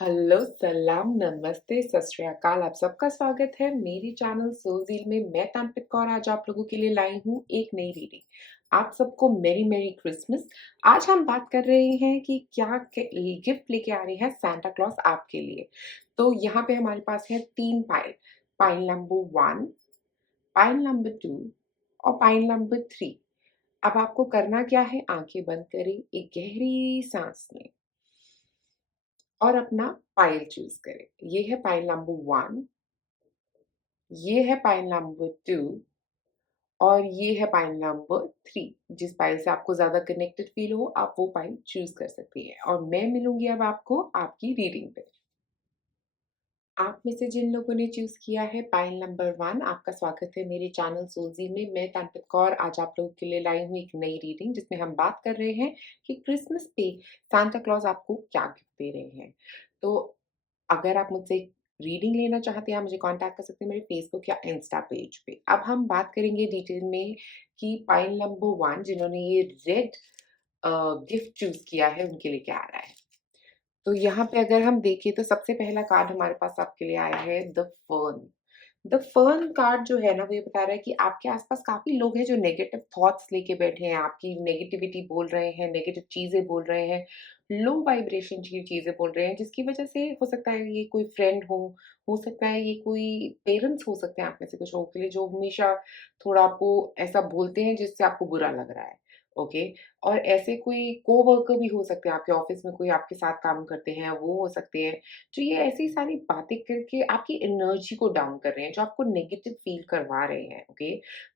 Hello, सलाम, नमस्ते, सत श्री अकाल। आप सबका स्वागत है मेरे चैनल सोज़ील में। मैं तांत्रिक कौर आज आप लोगों के लिए लाई हूँ एक नई रीडिंग। आप सबको मेरी मेरी क्रिसमस। आज हम बात कर रहे हैं कि क्या गिफ्ट लेके आ रहे हैं सांता क्लॉज आपके लिए। तो यहाँ पे हमारे पास है 3 pile. Pile number 1, pile number 2 और पाइल नंबर 3। अब आपको करना क्या है, आंखें बंद करें, एक गहरी सांस लें और अपना पाइल चूज करें। ये है पाइल नंबर 1, ये है पाइल नंबर 2 और ये है पाइल नंबर 3। जिस पाइल से आपको ज़्यादा कनेक्टेड फ़ील हो, आप वो पाइल चूज़ कर सकती हैं और मैं मिलूँगी अब आपको आपकी रीडिंग पे। आप में से जिन लोगों ने चूज़ किया है पाइल नंबर 1, आपका स्वागत है मेरे चैनल सोज़ी में। मैं तांत्रिक कौर आज आप लोगों के लिए लाई हूँ एक नई रीडिंग जिसमें हम बात कर रहे हैं कि क्रिसमस पे सांता क्लॉज़ आपको क्या गिफ्ट दे रहे हैं। तो अगर आप मुझसे रीडिंग लेना चाहते हैं, आप मुझे कॉन्टैक्ट कर सकते हैं मेरे फेसबुक या इंस्टा पेज पे। अब हम बात करेंगे डिटेल में कि पाइल नंबर 1 जिन्होंने ये रेड गिफ्ट चूज़ किया है, उनके लिए क्या आ रहा है। तो यहाँ पे अगर हम देखें तो सबसे पहला कार्ड हमारे पास आपके लिए आया है the fern. The fern card जो है ना, वो ये बता रहा है कि आपके आसपास काफ़ी लोग हैं जो नेगेटिव थॉट्स लेके बैठे हैं, आपकी नेगेटिविटी बोल रहे हैं, नेगेटिव चीज़ें बोल रहे हैं, लो वाइब्रेशन की चीज़ें बोल रहे हैं, जिसकी वजह से हो सकता है ये कोई फ्रेंड हो सकता है ये कोई पेरेंट्स हो सकते हैं आप में से कुछ लोगों के लिए, जो हमेशा थोड़ा आपको ऐसा बोलते हैं जिससे आपको बुरा लग रहा है। ओके। और ऐसे कोई कोवर्कर भी हो सकते हैं, आपके ऑफिस में कोई आपके साथ काम करते हैं, वो हो सकते हैं, जो ये ऐसी सारी बातें करके आपकी एनर्जी को डाउन कर रहे हैं, जो आपको नेगेटिव फ़ील करवा रहे हैं, ओके?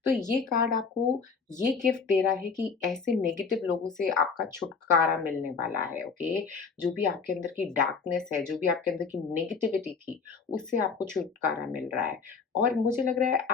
तो ये कार्ड आपको ये गिफ्ट दे रहा है कि ऐसे नेगेटिव लोगों से आपका छुटकारा मिलने वाला है, ओके? जो भी आपके अंदर की डार्कनेस है, जो भी आपके अंदर की नेगेटिविटी थी, उससे आपको छुटकारा मिल रहा है। और मुझे लग रहा है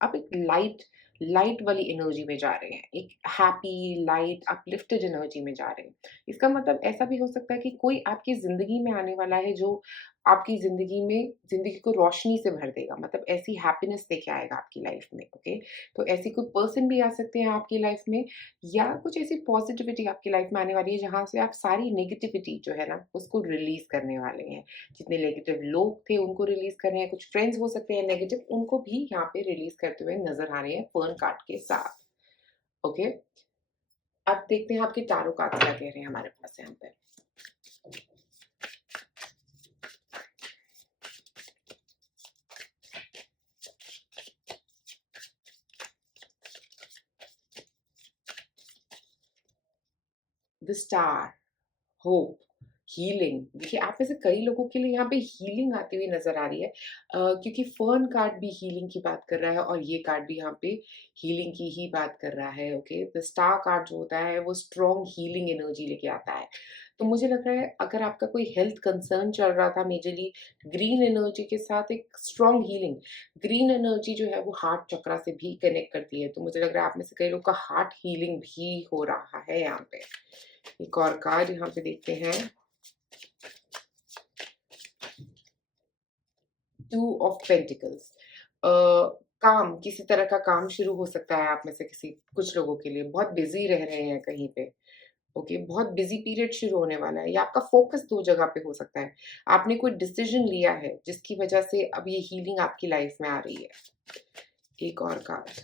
आप एक लाइट लाइट वाली एनर्जी में जा रहे हैं, एक हैप्पी, लाइट, अपलिफ्टेड एनर्जी में जा रहे हैं। इसका मतलब ऐसा भी हो सकता है कि कोई आपकी ज़िंदगी में आने वाला है जो आपकी ज़िंदगी को रोशनी से भर देगा, मतलब ऐसी हैप्पीनेस लेके आएगा आपकी लाइफ़ में, ओके? तो ऐसी कोई पर्सन भी आ सकते हैं आपकी लाइफ़ में या कुछ ऐसी पॉज़िटिविटी आपकी लाइफ़ में आने वाली है जहाँ से आप सारी नेगेटिविटी जो है ना, उसको रिलीज़ करने वाले हैं। जितने नेगेटिव लोग थे उनको रिलीज़ कर रहे हैं, कुछ फ्रेंड्स हो सकते हैं नेगेटिव, उनको भी यहाँ पे रिलीज़ करते हुए नज़र आ रहे हैं फर्न कार्ड के साथ। ओके? अब देखते हैं आपके टैरो कार्ड्स क्या कह रहे हैं हमारे पास यहाँ पे। The star, hope, healing. देखिए, आप में से कई लोगों के लिए यहाँ पे हीलिंग आती हुई नज़र आ रही है, क्योंकि फर्न कार्ड भी हीलिंग की बात कर रहा है और ये कार्ड भी यहाँ पे हीलिंग की ही बात कर रहा है, ओके? द स्टार कार्ड जो होता है वो स्ट्रॉन्ग हीलिंग एनर्जी लेके आता है। तो मुझे लग रहा है अगर आपका कोई हेल्थ कंसर्न चल रहा था मेजरली, ग्रीन एनर्जी के साथ एक स्ट्रॉन्ग हीलिंग। ग्रीन एनर्जी जो है वो हार्ट चक्रा से भी कनेक्ट करती है, तो मुझे लग रहा है आप में से कई लोग का हार्ट हीलिंग भी हो रहा है यहाँ पे। एक और कार्ड यहाँ पे देखते हैं। Two of pentacles. काम, किसी तरह का काम शुरू हो सकता है आप में से किसी कुछ लोगों के लिए, बहुत बिजी रह रहे हैं कहीं पे, ओके? बहुत बिजी पीरियड शुरू होने वाला है या आपका फोकस दो जगह पे हो सकता है। आपने कोई डिसीजन लिया है जिसकी वजह से अब ये हीलिंग आपकी लाइफ में आ रही है। एक और कार्ड।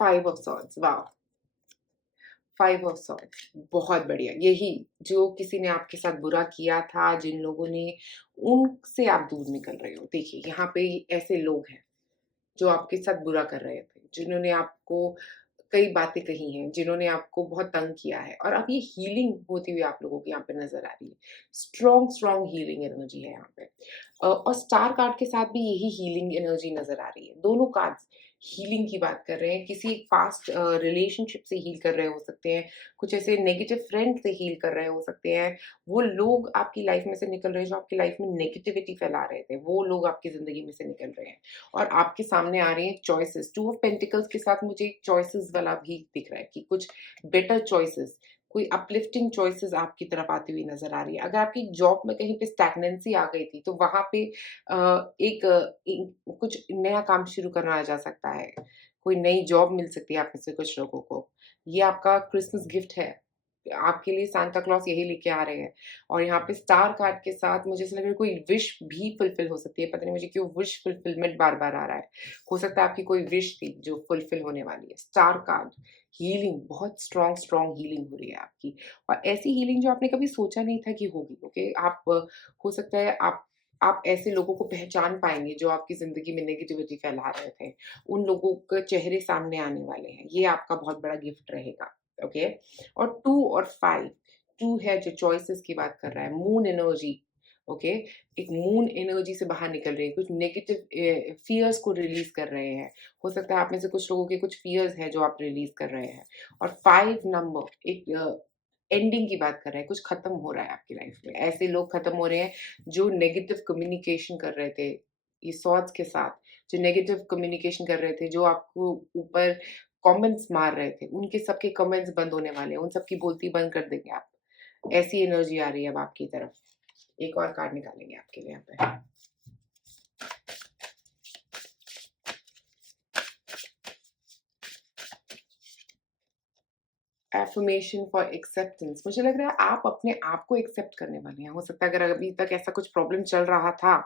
फाइव ऑफ सॉर्ड्स, वाह! फाइव ऑफ सॉर्ड्स, बहुत बढ़िया। यही, जो किसी ने आपके साथ बुरा किया था, जिन लोगों ने, उनसे आप दूर निकल रहे हो। देखिए, यहाँ पे ऐसे लोग हैं जो आपके साथ बुरा कर रहे थे, जिन्होंने आपको कई बातें कही हैं, जिन्होंने आपको बहुत तंग किया है और अब ये हीलिंग होती हुई आप लोगों को यहाँ पे नज़र आ रही है। स्ट्रॉन्ग, स्ट्रॉन्ग हीलिंग एनर्जी है यहाँ पे। और स्टार कार्ड के साथ भी यही हीलिंग एनर्जी नज़र आ रही है। दोनों कार्ड्स हीलिंग की बात कर रहे हैं, किसी एक पास्ट रिलेशनशिप से हील कर रहे हो सकते हैं, कुछ ऐसे नेगेटिव फ्रेंड से हील कर रहे हो सकते हैं। वो लोग आपकी लाइफ में से निकल रहे हैं जो आपकी लाइफ में नेगेटिविटी फैला रहे थे, वो लोग आपकी ज़िंदगी में से निकल रहे हैं। और आपके सामने आ रही हैं चॉइसेस। टू ऑफ पेंटिकल्स के साथ मुझे एक चॉइसेस वाला भी दिख रहा है कि कुछ बेटर चॉइसेस, कोई अपलिफ्टिंग चॉइसेस आपकी तरफ आती हुई नज़र आ रही है। अगर आपकी जॉब में कहीं पे स्टैग्नेंसी आ गई थी, तो वहाँ पे कुछ नया काम शुरू करवाया जा सकता है। कोई नई जॉब मिल सकती है आप में से कुछ लोगों को। ये आपका क्रिसमस गिफ्ट है। आपके लिए सांता क्लॉस यही लेके आ रहे हैं। और यहाँ पे स्टार कार्ड के साथ मुझे ऐसा लग रहा है कोई विश भी फुलफिल हो सकती है। पता नहीं मुझे क्यों विश फुलफिलमेंट बार-बार आ रहा है। हो सकता है आपकी कोई विश थी जो फुलफिल होने वाली है। स्टार कार्ड, हीलिंग, बहुत स्ट्रॉन्ग हीलिंग हो रही है आपकी। और ऐसी हीलिंग जो आपने कभी सोचा नहीं था कि होगी, ओके? हो सकता है आप ऐसे लोगों को पहचान पाएँगे जो आपकी ज़िंदगी में नेगेटिविटी फैला रहे थे। उन लोगों के चेहरे सामने आने वाले हैं। ये आपका बहुत बड़ा गिफ्ट रहेगा, ओके? और 2 और 5, 2 है जो चॉइसेस की बात कर रहा है, मून एनर्जी, ओके? एक मून एनर्जी से बाहर निकल रही है, कुछ नेगेटिव फ़ियर्स को रिलीज़ कर रहे हैं। हो सकता है आप में से कुछ लोगों के कुछ फ़ियर्स हैं जो आप रिलीज़ कर रहे हैं। और 5 नंबर एक एंडिंग की बात कर रहा है, कुछ खत्म हो रहा है आपकी लाइफ़ में। ऐसे लोग खत्म हो रहे हैं जो नेगेटिव कम्युनिकेशन कर रहे थे, ये सॉर्ड्स के साथ, जो नेगेटिव कम्युनिकेशन कर रहे थे, जो आपको ऊपर कमेंट्स मार रहे थे, उनके सबके कमेंट्स बंद होने वाले हैं, उन सबकी बोलती बंद कर देंगे आप। ऐसी एनर्जी आ रही है अब आपकी तरफ। एक और कार्ड निकालेंगे आपके लिए यहाँ पे। एफर्मेशन फॉर एक्सेप्टेंस, मुझे लग रहा है आप अपने आप को एक्सेप्ट करने वाले हैं। हो सकता है अगर अभी तक ऐसा कुछ प्रॉब्लम चल रहा था,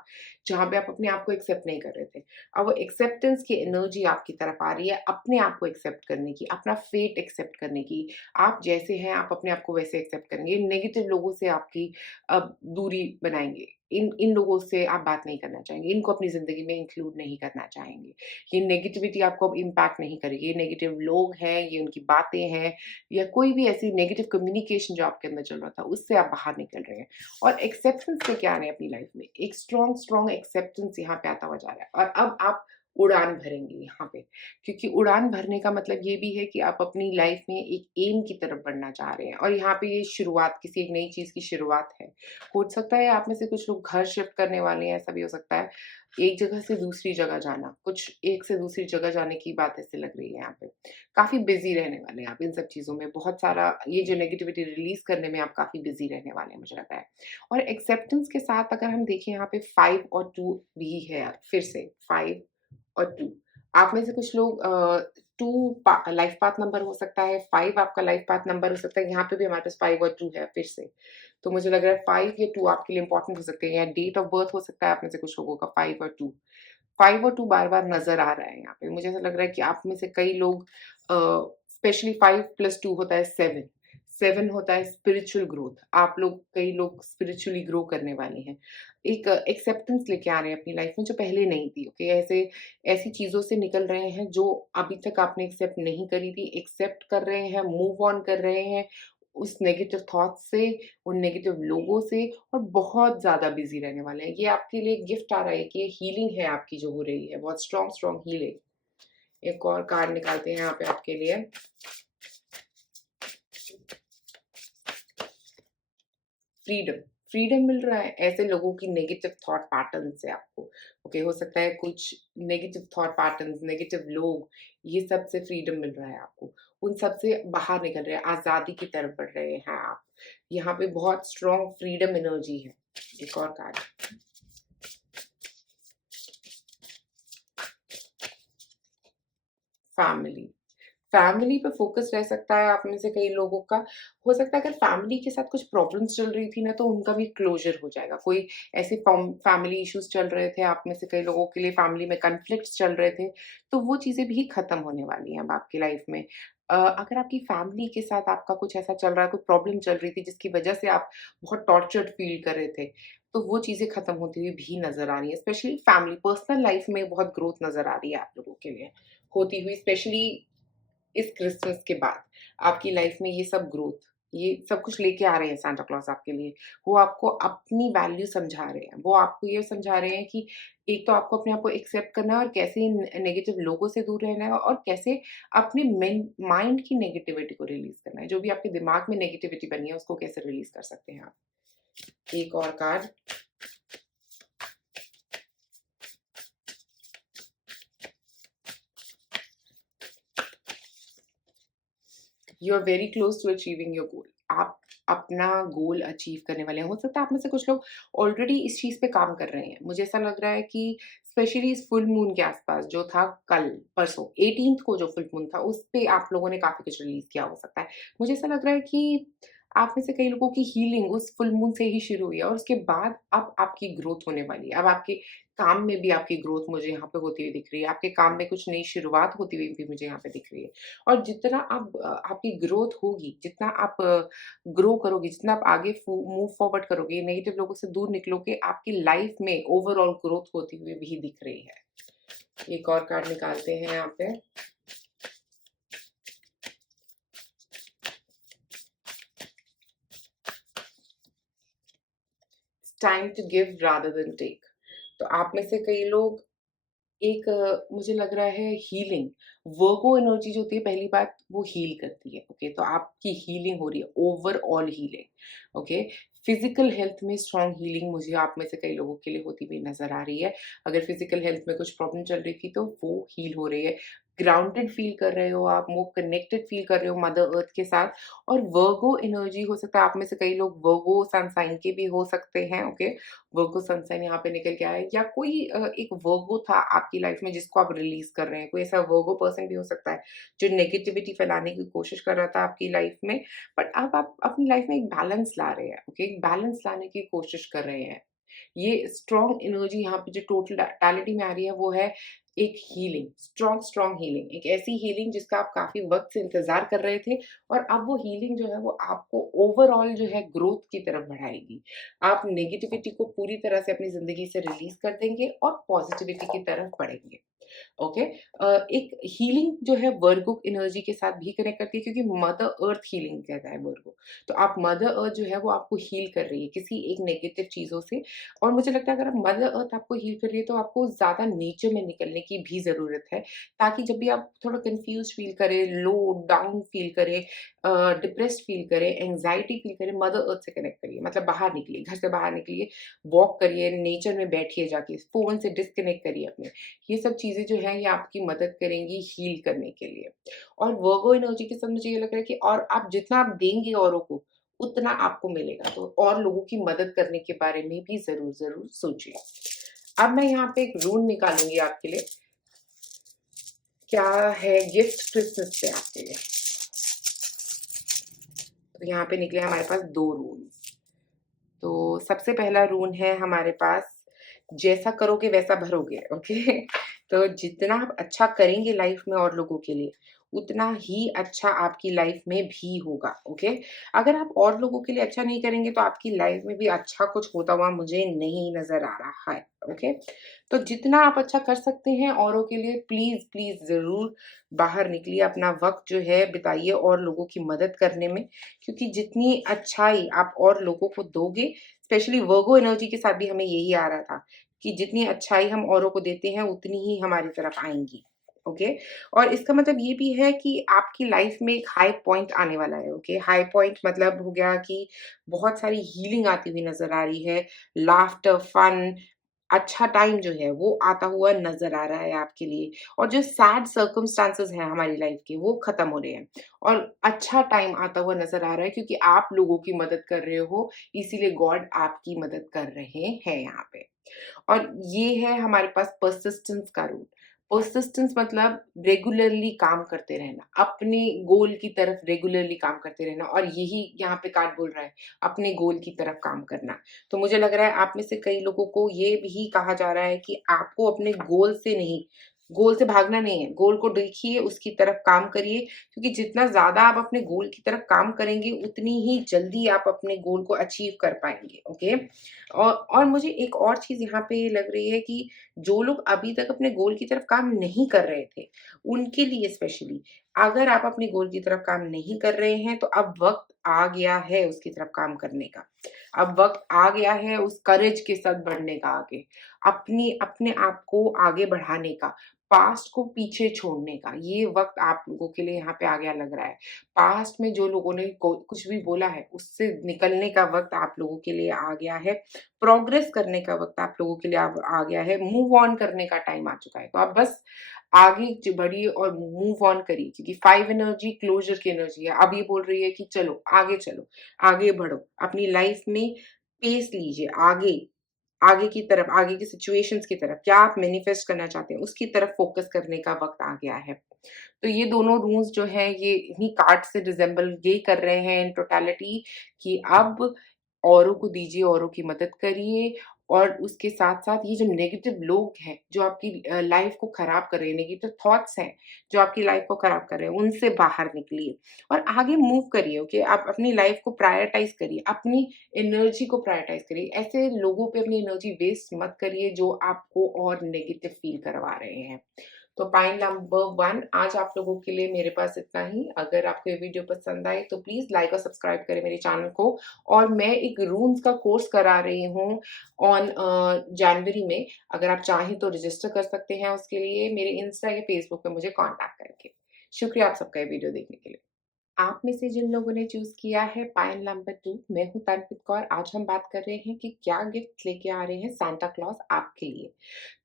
जहाँ पे आप अपने आप को एक्सेप्ट नहीं कर रहे थे, अब वो एक्सेप्टेंस की एनर्जी आपकी तरफ आ रही है, अपने आप को एक्सेप्ट करने की, अपना फेट एक्सेप्ट करने की। आप जैसे हैं, आप अपने आप को वैसे एक्सेप्ट करेंगे। नेगेटिव लोगों से आपकी दूरी बनाएँगे। इन इन लोगों से आप बात नहीं करना चाहेंगे, इनको अपनी ज़िंदगी में इंक्लूड नहीं करना चाहेंगे। ये नेगेटिविटी आपको अब इम्पैक्ट नहीं करेगी। ये नेगेटिव लोग हैं, ये उनकी बातें हैं, या कोई भी ऐसी नेगेटिव कम्युनिकेशन जो आपके अंदर चल रहा था, उससे आप बाहर निकल रहे हैं। और एक्सेप्टेंस लेके आ रहे हैं अपनी लाइफ में। एक स्ट्रॉन्ग एक्सेप्टेंस यहाँ पे आता हुआ जा रहा है। और अब आप उड़ान भरेंगे यहाँ पे, क्योंकि उड़ान भरने का मतलब ये भी है कि आप अपनी लाइफ में एक एम की तरफ बढ़ना चाह रहे हैं। और यहाँ पे ये शुरुआत, किसी एक नई चीज़ की शुरुआत है। हो सकता है आप में से कुछ लोग घर शिफ्ट करने वाले हैं, ऐसा भी हो सकता है। एक जगह से दूसरी जगह जाना, कुछ एक से दूसरी जगह जाने की बात ऐसे लग रही है यहाँ पे। काफ़ी बिज़ी रहने वाले हैं आप इन सब चीज़ों में, बहुत सारा ये जो नेगेटिविटी रिलीज़ करने में आप काफ़ी बिज़ी रहने वाले हैं, मुझे लग रहा है। और एक्सेप्टेंस के साथ अगर हम देखें यहाँ पे 5 और 2 भी है, फिर से 5 और 2। आप में से कुछ लोग 2 लाइफ पाथ नंबर हो सकता है, 5 आपका लाइफ पाथ नंबर हो सकता है, यहाँ पे भी हमारे पास 5 और 2 है फिर से। तो मुझे लग रहा है 5 या 2 आपके लिए इम्पोर्टेंट हो सकते हैं, या डेट ऑफ बर्थ हो सकता है आप में से कुछ लोगों का 5 और 2। 5 और 2 बार-बार नज़र आ रहा है यहाँ पे। मुझे ऐसा लग रहा है कि आप में से कई लोग स्पेशली 5 प्लस 2 होता है 7, 7 होता है स्पिरिचुअल ग्रोथ। आप लोग, कई लोग स्पिरिचुअली ग्रो करने वाले हैं। एक एक्सेप्टेंस लेके आ रहे हैं अपनी लाइफ में जो पहले नहीं थी, ओके? ऐसी चीज़ों से निकल रहे हैं जो अभी तक आपने एक्सेप्ट नहीं करी थी, एक्सेप्ट कर रहे हैं, मूव ऑन कर रहे हैं उस नेगेटिव थॉट्स से, उन नेगेटिव लोगों से, और बहुत ज़्यादा बिज़ी रहने वाले हैं। ये आपके लिए गिफ्ट आ रहा है कि ये हीलिंग है आपकी जो हो रही है, बहुत स्ट्रॉन्ग हीलिंग। एक और कार्ड निकालते हैं यहाँ पे आपके लिए। फ्रीडम, फ्रीडम मिल रहा है ऐसे लोगों की नेगेटिव थॉट पैटर्न से आपको, ओके? हो सकता है कुछ नेगेटिव थॉट पैटर्न्स, नेगेटिव लोग, ये सब से फ्रीडम मिल रहा है आपको। उन सब से बाहर निकल रहे हैं, आज़ादी की तरफ बढ़ रहे हैं आप। यहाँ पे बहुत स्ट्रॉन्ग फ्रीडम एनर्जी है। एक और कार्ड। फैमिली, फैमिली पे फ़ोकस रह सकता है आप में से कई लोगों का। हो सकता है अगर फैमिली के साथ कुछ प्रॉब्लम्स चल रही थी ना, तो उनका भी क्लोज़र हो जाएगा। कोई ऐसे फैमिली इश्यूज़ चल रहे थे, आप में से कई लोगों के लिए फैमिली में कॉन्फ्लिक्ट्स चल रहे थे, तो वो चीज़ें भी खत्म होने वाली हैं अब आपकी लाइफ़ में। अगर आपकी फैमिली के साथ आपका कुछ ऐसा चल रहा है, कोई प्रॉब्लम चल रही थी जिसकी वजह से आप बहुत टॉर्चर्ड फ़ील कर रहे थे, तो वो चीज़ें खत्म होती हुई भी नज़र आ रही हैं। स्पेशली फैमिली, पर्सनल लाइफ़ में बहुत ग्रोथ नज़र आ रही है आप लोगों के लिए होती हुई, स्पेशली इस क्रिसमस के बाद आपकी लाइफ में ये सब ग्रोथ, ये सब कुछ लेके आ रहे हैं सांता क्लॉज़ आपके लिए। वो आपको अपनी वैल्यू समझा रहे हैं। वो आपको ये समझा रहे हैं कि एक तो आपको अपने आप को एक्सेप्ट करना है, और कैसे इन नेगेटिव लोगों से दूर रहना है, और कैसे अपने माइंड की नेगेटिविटी को रिलीज़ करना है। जो भी आपके दिमाग में नेगेटिविटी बनी है, उसको कैसे रिलीज़ कर सकते हैं आप। एक और card. You are very close to achieving your goal. आप अपना गोल अचीव करने वाले हैं। हो सकता है आप में से कुछ लोग ऑलरेडी इस चीज़ पे काम कर रहे हैं। मुझे ऐसा लग रहा है कि स्पेशली इस फुल मून के आस-पास जो था कल, परसों 18th को जो फुल मून था, उस पे आप लोगों ने काफ़ी कुछ रिलीज़ किया हो सकता है। मुझे ऐसा लग रहा है कि आप में से कई लोगों की हीलिंग उस फुल मून से ही शुरू हुई है और उसके बाद अब आपकी ग्रोथ होने वाली है। अब आपके काम में भी आपकी ग्रोथ मुझे यहाँ पे होती हुई दिख रही है। आपके काम में कुछ नई शुरुआत होती हुई भी मुझे यहाँ पे दिख रही है। और जितना आप आपकी ग्रोथ होगी, जितना आप ग्रो करोगे, जितना आप आगे मूव फॉरवर्ड करोगे, नेगेटिव लोगों से दूर निकलोगे, आपकी लाइफ में ओवरऑल ग्रोथ होती हुई भी दिख रही है। एक और कार्ड निकालते हैं यहाँ पे। Time to give rather than take. तो आप में से कई लोग एक मुझे लग रहा है हीलिंग, वर्गो एनर्जी जो होती है, पहली बात वो हील करती है। ओके, तो आपकी हीलिंग हो रही है, overall healing. Okay, physical health में स्ट्रॉन्ग हीलिंग मुझे आप में से कई लोगों के लिए होती हुई नजर आ रही है। अगर फिजिकल हेल्थ में कुछ प्रॉब्लम चल रही थी तो वो हील हो रही है। ग्राउंडेड फील कर रहे हो आप, मोर कनेक्टेड फील कर रहे हो मदर अर्थ के साथ। और वर्गो एनर्जी, हो सकता है आप में से कई लोग वर्गो सन साइन के भी हो सकते हैं। ओके, वर्गो सनसाइन यहाँ पे निकल के आया है, या कोई एक वर्गो था आपकी लाइफ में जिसको आप रिलीज कर रहे हैं। कोई ऐसा वर्गो पर्सन भी हो सकता है जो नेगेटिविटी फैलाने की कोशिश कर रहा था आपकी लाइफ में, बट अब आप अपनी लाइफ में एक बैलेंस ला रहे हैं। ओके, एक बैलेंस लाने की कोशिश कर रहे हैं। ये स्ट्रॉन्ग एनर्जी यहाँ पे जो टोटलिटी में आ रही है वो है एक हीलिंग, स्ट्रॉन्ग स्ट्रॉन्ग हीलिंग, एक ऐसी हीलिंग जिसका आप काफी वक्त से इंतजार कर रहे थे। और अब वो हीलिंग जो है वो आपको ओवरऑल जो है ग्रोथ की तरफ बढ़ाएगी। आप नेगेटिविटी को पूरी तरह से अपनी जिंदगी से रिलीज कर देंगे और पॉजिटिविटी की तरफ बढ़ेंगे। ओके, एक हीलिंग जो है वर्गो एनर्जी के साथ भी कनेक्ट करती है, क्योंकि मदर अर्थ हीलिंग कहता है वर्गो। तो आप मदर अर्थ जो है वो आपको हील कर रही है किसी एक नेगेटिव चीजों से। और मुझे लगता है अगर आप मदर अर्थ आपको हील कर रही है तो आपको ज्यादा नेचर में निकलने की भी जरूरत है, ताकि जब भी आप थोड़ा कंफ्यूज फील करें, लो डाउन फील करें, डिप्रेस्ड फील करें, एंजाइटी फील करें, मदर अर्थ से कनेक्ट करिए। मतलब बाहर निकलिए, घर से बाहर निकलिए, वॉक करिए, नेचर में बैठिए, जाके फोन से डिस्कनेक्ट करिए अपने। ये सब चीज़ें जो हैं ये आपकी मदद करेंगी हील करने के लिए। और वर्गो एनर्जी के साथ मुझे ये लग रहा है कि और आप जितना आप देंगे औरों को, उतना आपको मिलेगा। तो और लोगों की मदद करने के बारे में भी ज़रूर-ज़रूर सोचिए। अब मैं यहाँ पे एक रून निकालूँगी आपके लिए। क्या है गिफ्ट क्रिसमस पे आपके लिए? तो यहाँ पे निकले हमारे पास 2 रून। तो सबसे पहला रून है हमारे पास, जैसा करोगे वैसा भरोगे। ओके, तो जितना आप अच्छा करेंगे लाइफ में और लोगों के लिए, उतना ही अच्छा आपकी लाइफ में भी होगा। ओके, अगर आप और लोगों के लिए अच्छा नहीं करेंगे तो आपकी लाइफ में भी अच्छा कुछ होता हुआ मुझे नहीं नजर आ रहा है। ओके, तो जितना आप अच्छा कर सकते हैं औरों के लिए, प्लीज प्लीज जरूर बाहर निकलिए, अपना वक्त जो है बिताइए और लोगों की मदद करने में। क्योंकि जितनी अच्छाई आप और लोगों को दोगे, स्पेशली वर्गो एनर्जी के साथ भी हमें यही आ रहा था कि जितनी अच्छाई हम औरों को देते हैं उतनी ही हमारी तरफ आएंगी। ओके, और इसका मतलब ये भी है कि आपकी लाइफ में एक हाई पॉइंट आने वाला है। ओके, हाई पॉइंट मतलब हो गया कि बहुत सारी हीलिंग आती हुई नजर आ रही है, लाफ्टर, फन, अच्छा टाइम जो है वो आता हुआ नज़र आ रहा है आपके लिए। और जो सैड सर्कमस्टेंसेस हैं हमारी लाइफ के, वो ख़त्म हो रहे हैं और अच्छा टाइम आता हुआ नज़र आ रहा है, क्योंकि आप लोगों की मदद कर रहे हो, इसीलिए गॉड आपकी मदद कर रहे हैं यहाँ पे। और ये है हमारे पास पर्सिस्टेंस का रूल। पर्सिस्टेंस मतलब रेगुलरली काम करते रहना, अपने गोल की तरफ रेगुलरली काम करते रहना, और यही यहाँ पे कार्ड बोल रहा है, अपने गोल की तरफ काम करना। तो मुझे लग रहा है आप में से कई लोगों को ये भी कहा जा रहा है कि आपको अपने गोल से नहीं, गोल से भागना नहीं है, गोल को देखिए, उसकी तरफ काम करिए। क्योंकि जितना ज़्यादा आप अपने गोल की तरफ काम करेंगे, उतनी ही जल्दी आप अपने गोल को अचीव कर पाएँगे। ओके? और मुझे एक और चीज़ यहाँ पे लग रही है कि जो लोग अभी तक अपने गोल की तरफ काम नहीं कर रहे थे, उनके लिए स्पेशली, अगर आप अपने गोल की तरफ काम नहीं कर रहे हैं, तो अब वक़्त आ गया है उसकी तरफ काम करने का। अब वक़्त आ गया है उस करेज के साथ बढ़ने का आगे, अपने आप को आगे बढ़ाने का, पास्ट को पीछे छोड़ने का। ये वक़्त आप लोगों के लिए यहाँ पे आ गया लग रहा है। पास्ट में जो लोगों ने को कुछ भी बोला है, उससे निकलने का वक़्त आप लोगों के लिए आ गया है। प्रोग्रेस करने का वक़्त आप लोगों के लिए अब आ गया है। मूव ऑन करने का टाइम आ चुका है। तो आप बस आगे बढ़िए और मूव ऑन करिए, क्योंकि 5 एनर्जी क्लोजर की एनर्जी है। अब ये बोल रही है कि चलो, आगे बढ़ो, अपनी लाइफ में पेस लीजिए, आगे आगे की तरफ, आगे की सिचुएशंस की तरफ, क्या आप मैनिफेस्ट करना चाहते हैं उसकी तरफ फोकस करने का वक्त आ गया है। तो ये दोनों रूल्स जो हैं ये इन्हीं कार्ड से रिजेंबल ये कर रहे हैं इन टोटलिटी, कि अब औरों को दीजिए, औरों की मदद करिए, और उसके साथ-साथ ये जो नेगेटिव लोग हैं, जो आपकी लाइफ को खराब कर रहे हैं, नेगेटिव थॉट्स हैं, जो आपकी लाइफ को खराब कर रहे हैं, उनसे बाहर निकलिए और आगे मूव करिए। ओके? आप अपनी लाइफ को प्रायोरिटाइज़ करिए, अपनी एनर्जी को प्रायोरिटाइज़ करिए। ऐसे लोगों पे अपनी एनर्जी वेस्ट मत करिए जो आपको और नेगेटिव फील करवा रहे हैं। तो पॉइंट नंबर 1 आज आप लोगों के लिए मेरे पास इतना ही। अगर आपको ये वीडियो पसंद आए तो प्लीज़ लाइक और सब्सक्राइब करें मेरे चैनल को। और मैं एक रून्स का कोर्स करा रही हूँ ऑन जनवरी में। अगर आप चाहें तो रजिस्टर कर सकते हैं उसके लिए मेरे इंस्टा या फेसबुक पे मुझे कॉन्टैक्ट करके। शुक्रिया आप सबका ये वीडियो देखने के लिए। आप में से जिन लोगों ने चूज़ किया है पाइल नंबर 2, मैं हूँ तन्वित कौर। आज हम बात कर रहे हैं कि क्या गिफ्ट लेके आ रहे हैं सांता क्लॉज आपके लिए।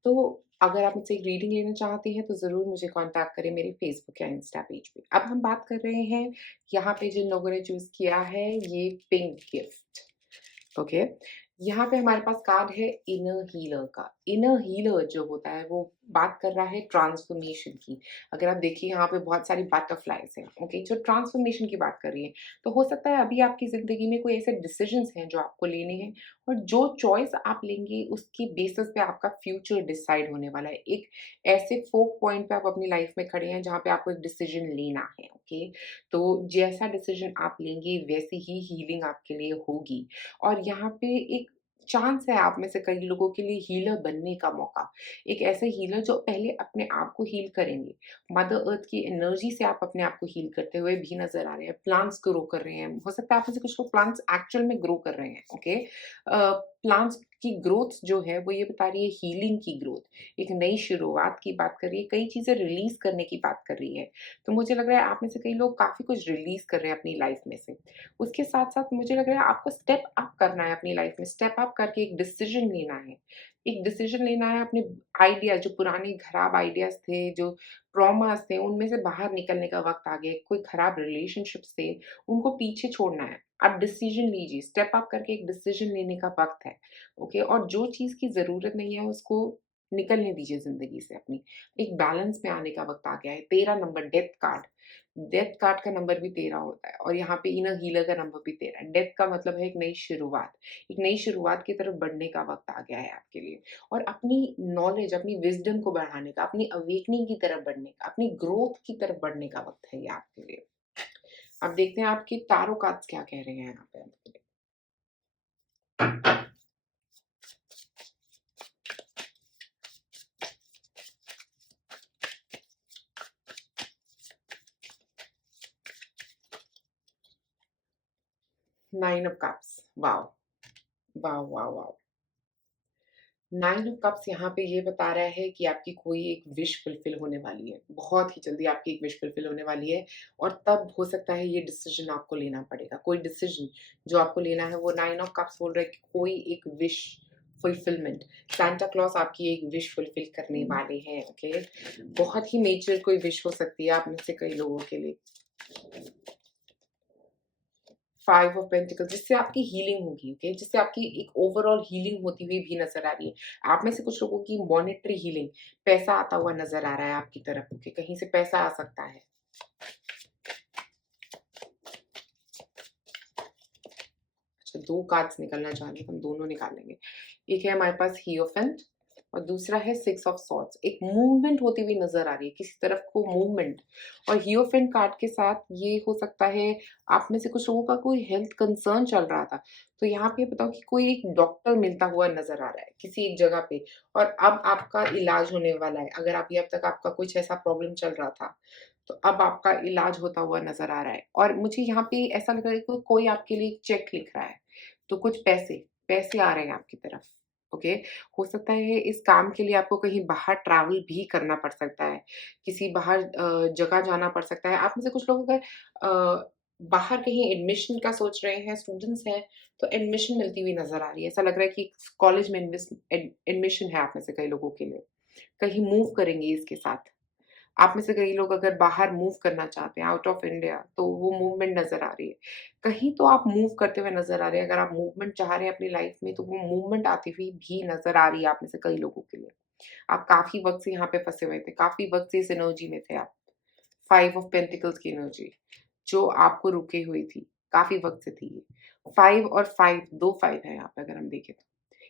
तो अगर आप मुझसे एक रीडिंग लेना चाहते हैं तो ज़रूर मुझे कॉन्टैक्ट करें मेरे फेसबुक या इंस्टा पेज पे। अब हम बात कर रहे हैं यहाँ पे जिन लोगों ने चूज़ किया है ये पिंक गिफ्ट। ओके? यहाँ पे हमारे पास कार्ड है इनर हीलर का। इनर हीलर जो होता है वो बात कर रहा है ट्रांसफॉर्मेशन की। अगर आप देखिए यहाँ पे बहुत सारी बटरफ्लाइज़ हैं, ओके? जो ट्रांसफॉर्मेशन की बात कर रही है। तो हो सकता है अभी आपकी ज़िंदगी में कोई ऐसे डिसीजंस हैं जो आपको लेने हैं, और जो चॉइस आप लेंगे उसके बेसिस पे आपका फ्यूचर डिसाइड होने वाला है। एक ऐसे फोक पॉइंट पे आप अपनी लाइफ में खड़े हैं जहाँ पे आपको एक डिसीजन लेना है, ओके? तो जैसा डिसीजन आप लेंगे वैसी ही हीलिंग आपके लिए होगी। और यहाँ पे एक चांस है आप में से कई लोगों के लिए हीलर बनने का मौका। एक ऐसे हीलर जो पहले अपने आप को हील करेंगे। मदर अर्थ की एनर्जी से आप अपने आप को हील करते हुए भी नज़र आ रहे हैं। प्लांट्स ग्रो कर रहे हैं। हो सकता है आप में से कुछ लोग प्लांट्स एक्चुअल में ग्रो कर रहे हैं, ओके? प्लांट्स की ग्रोथ जो है वो ये बता रही है हीलिंग की ग्रोथ। एक नई शुरुआत की बात कर रही है, कई चीज़ें रिलीज़ करने की बात कर रही है। तो मुझे लग रहा है आप में से कई लोग काफ़ी कुछ रिलीज़ कर रहे हैं अपनी लाइफ में से। उसके साथ-साथ मुझे लग रहा है आपको स्टेप अप करना है अपनी लाइफ में, स्टेप अप करके एक डिसीज़न लेना है। एक डिसीज़न लेना है अपने आइडिया, जो पुराने खराब आइडियाज़ थे, जो ट्रॉमास थे, उनमें से बाहर निकलने का वक़्त आ गया है। कोई खराब रिलेशनशिप्स थे, उनको पीछे छोड़ना है। आप डिसीज़न लीजिए, स्टेप अप करके एक डिसीज़न लेने का वक़्त है, ओके? और जो चीज़ की ज़रूरत नहीं है उसको निकलने दीजिए ज़िंदगी से अपनी। एक बैलेंस में आने का वक़्त आ गया है। 13 number death card. Death card का नंबर भी 13 होता है और यहाँ पे इनर हीलर का नंबर भी 13 है। डेथ का मतलब है एक नई शुरुआत। एक नई शुरुआत की तरफ बढ़ने का वक़्त आ गया है आपके लिए, और अपनी नॉलेज, अपनी विज़डम को बढ़ाने का, अपनी अवेकनिंग की तरफ बढ़ने का, अपनी ग्रोथ की तरफ बढ़ने का वक़्त है ये आपके लिए। अब देखते हैं आपके टारो कार्ड्स क्या कह रहे हैं यहाँ पे आपके लिए। 9 of cups. Wow! Wow, wow, wow! 9 of cups यहाँ पे ये बता रहा है कि आपकी कोई एक विश फुलफिल होने वाली है। बहुत ही जल्दी आपकी एक विश फुलफिल होने वाली है, और तब हो सकता है ये डिसीज़न आपको लेना पड़ेगा। कोई डिसीज़न जो आपको लेना है वो 9 ऑफ कप्स बोल रहा है कि कोई एक विश फुलफिलमेंट। सांता क्लॉज़ आपकी एक विश फुलफिल करने वाले हैं, ओके? बहुत ही मेजर कोई विश हो सकती है आप में से कई लोगों के लिए। 5 ऑफ पेंटिकल्स, जिससे आपकी हीलिंग होगी, ओके? जिससे आपकी एक ओवरऑल हीलिंग होती हुई भी नज़र आ रही है। आप में से कुछ लोगों की मॉनेटरी हीलिंग, पैसा आता हुआ नज़र आ रहा है आपकी तरफ, ओके? कहीं से पैसा आ सकता है। अच्छा, 2 कार्ड्स निकलना चाह रहे हैं, हम दोनों निकाल लेंगे। एक है हमारे पास हिएरोफेंट और दूसरा है 6 ऑफ सॉर्ड्स। एक मूवमेंट होती हुई नज़र आ रही है, किसी तरफ को मूवमेंट। और हिएरोफेंट कार्ड के साथ ये हो सकता है आप में से कुछ लोगों का कोई हेल्थ कंसर्न चल रहा था। तो यहाँ पे बताओ कि कोई एक डॉक्टर मिलता हुआ नज़र आ रहा है किसी एक जगह पे, और अब आपका इलाज होने वाला है। अगर अभी अब तक आपका कुछ ऐसा प्रॉब्लम चल रहा था, तो अब आपका इलाज होता हुआ नज़र आ रहा है। और मुझे यहाँ पे ऐसा लग रहा है कि कोई आपके लिए चेक लिख रहा है। तो कुछ पैसे आ रहे हैं आपकी तरफ, ओके? हो सकता है इस काम के लिए आपको कहीं बाहर ट्रैवल भी करना पड़ सकता है। किसी बाहर जगह जाना पड़ सकता है। आप में से कुछ लोग अगर बाहर कहीं एडमिशन का सोच रहे हैं, स्टूडेंट्स हैं, तो एडमिशन मिलती हुई नज़र आ रही है। ऐसा लग रहा है कि कॉलेज में एडमिशन है आप में से कई लोगों के लिए। कहीं मूव करेंगे इसके साथ। आप में से कई लोग अगर बाहर मूव करना चाहते हैं आउट ऑफ इंडिया, तो वो मूवमेंट नज़र आ रही है। कहीं तो आप मूव करते हुए नज़र आ रहे हैं, अगर आप मूवमेंट चाह रहे हैं अपनी लाइफ में, तो वो मूवमेंट आती हुई भी नज़र आ रही है आप में से कई लोगों के लिए। आप काफ़ी वक़्त से यहाँ पे फँसे हुए थे, काफ़ी वक़्त से इस एनर्जी में थे आप। 5 ऑफ पेंटिकल्स की एनर्जी, जो आपको रुकी हुई थी, काफ़ी वक़्त से थी ये। 5 और 5, 2 5 है यहाँ पे अगर हम देखें तो।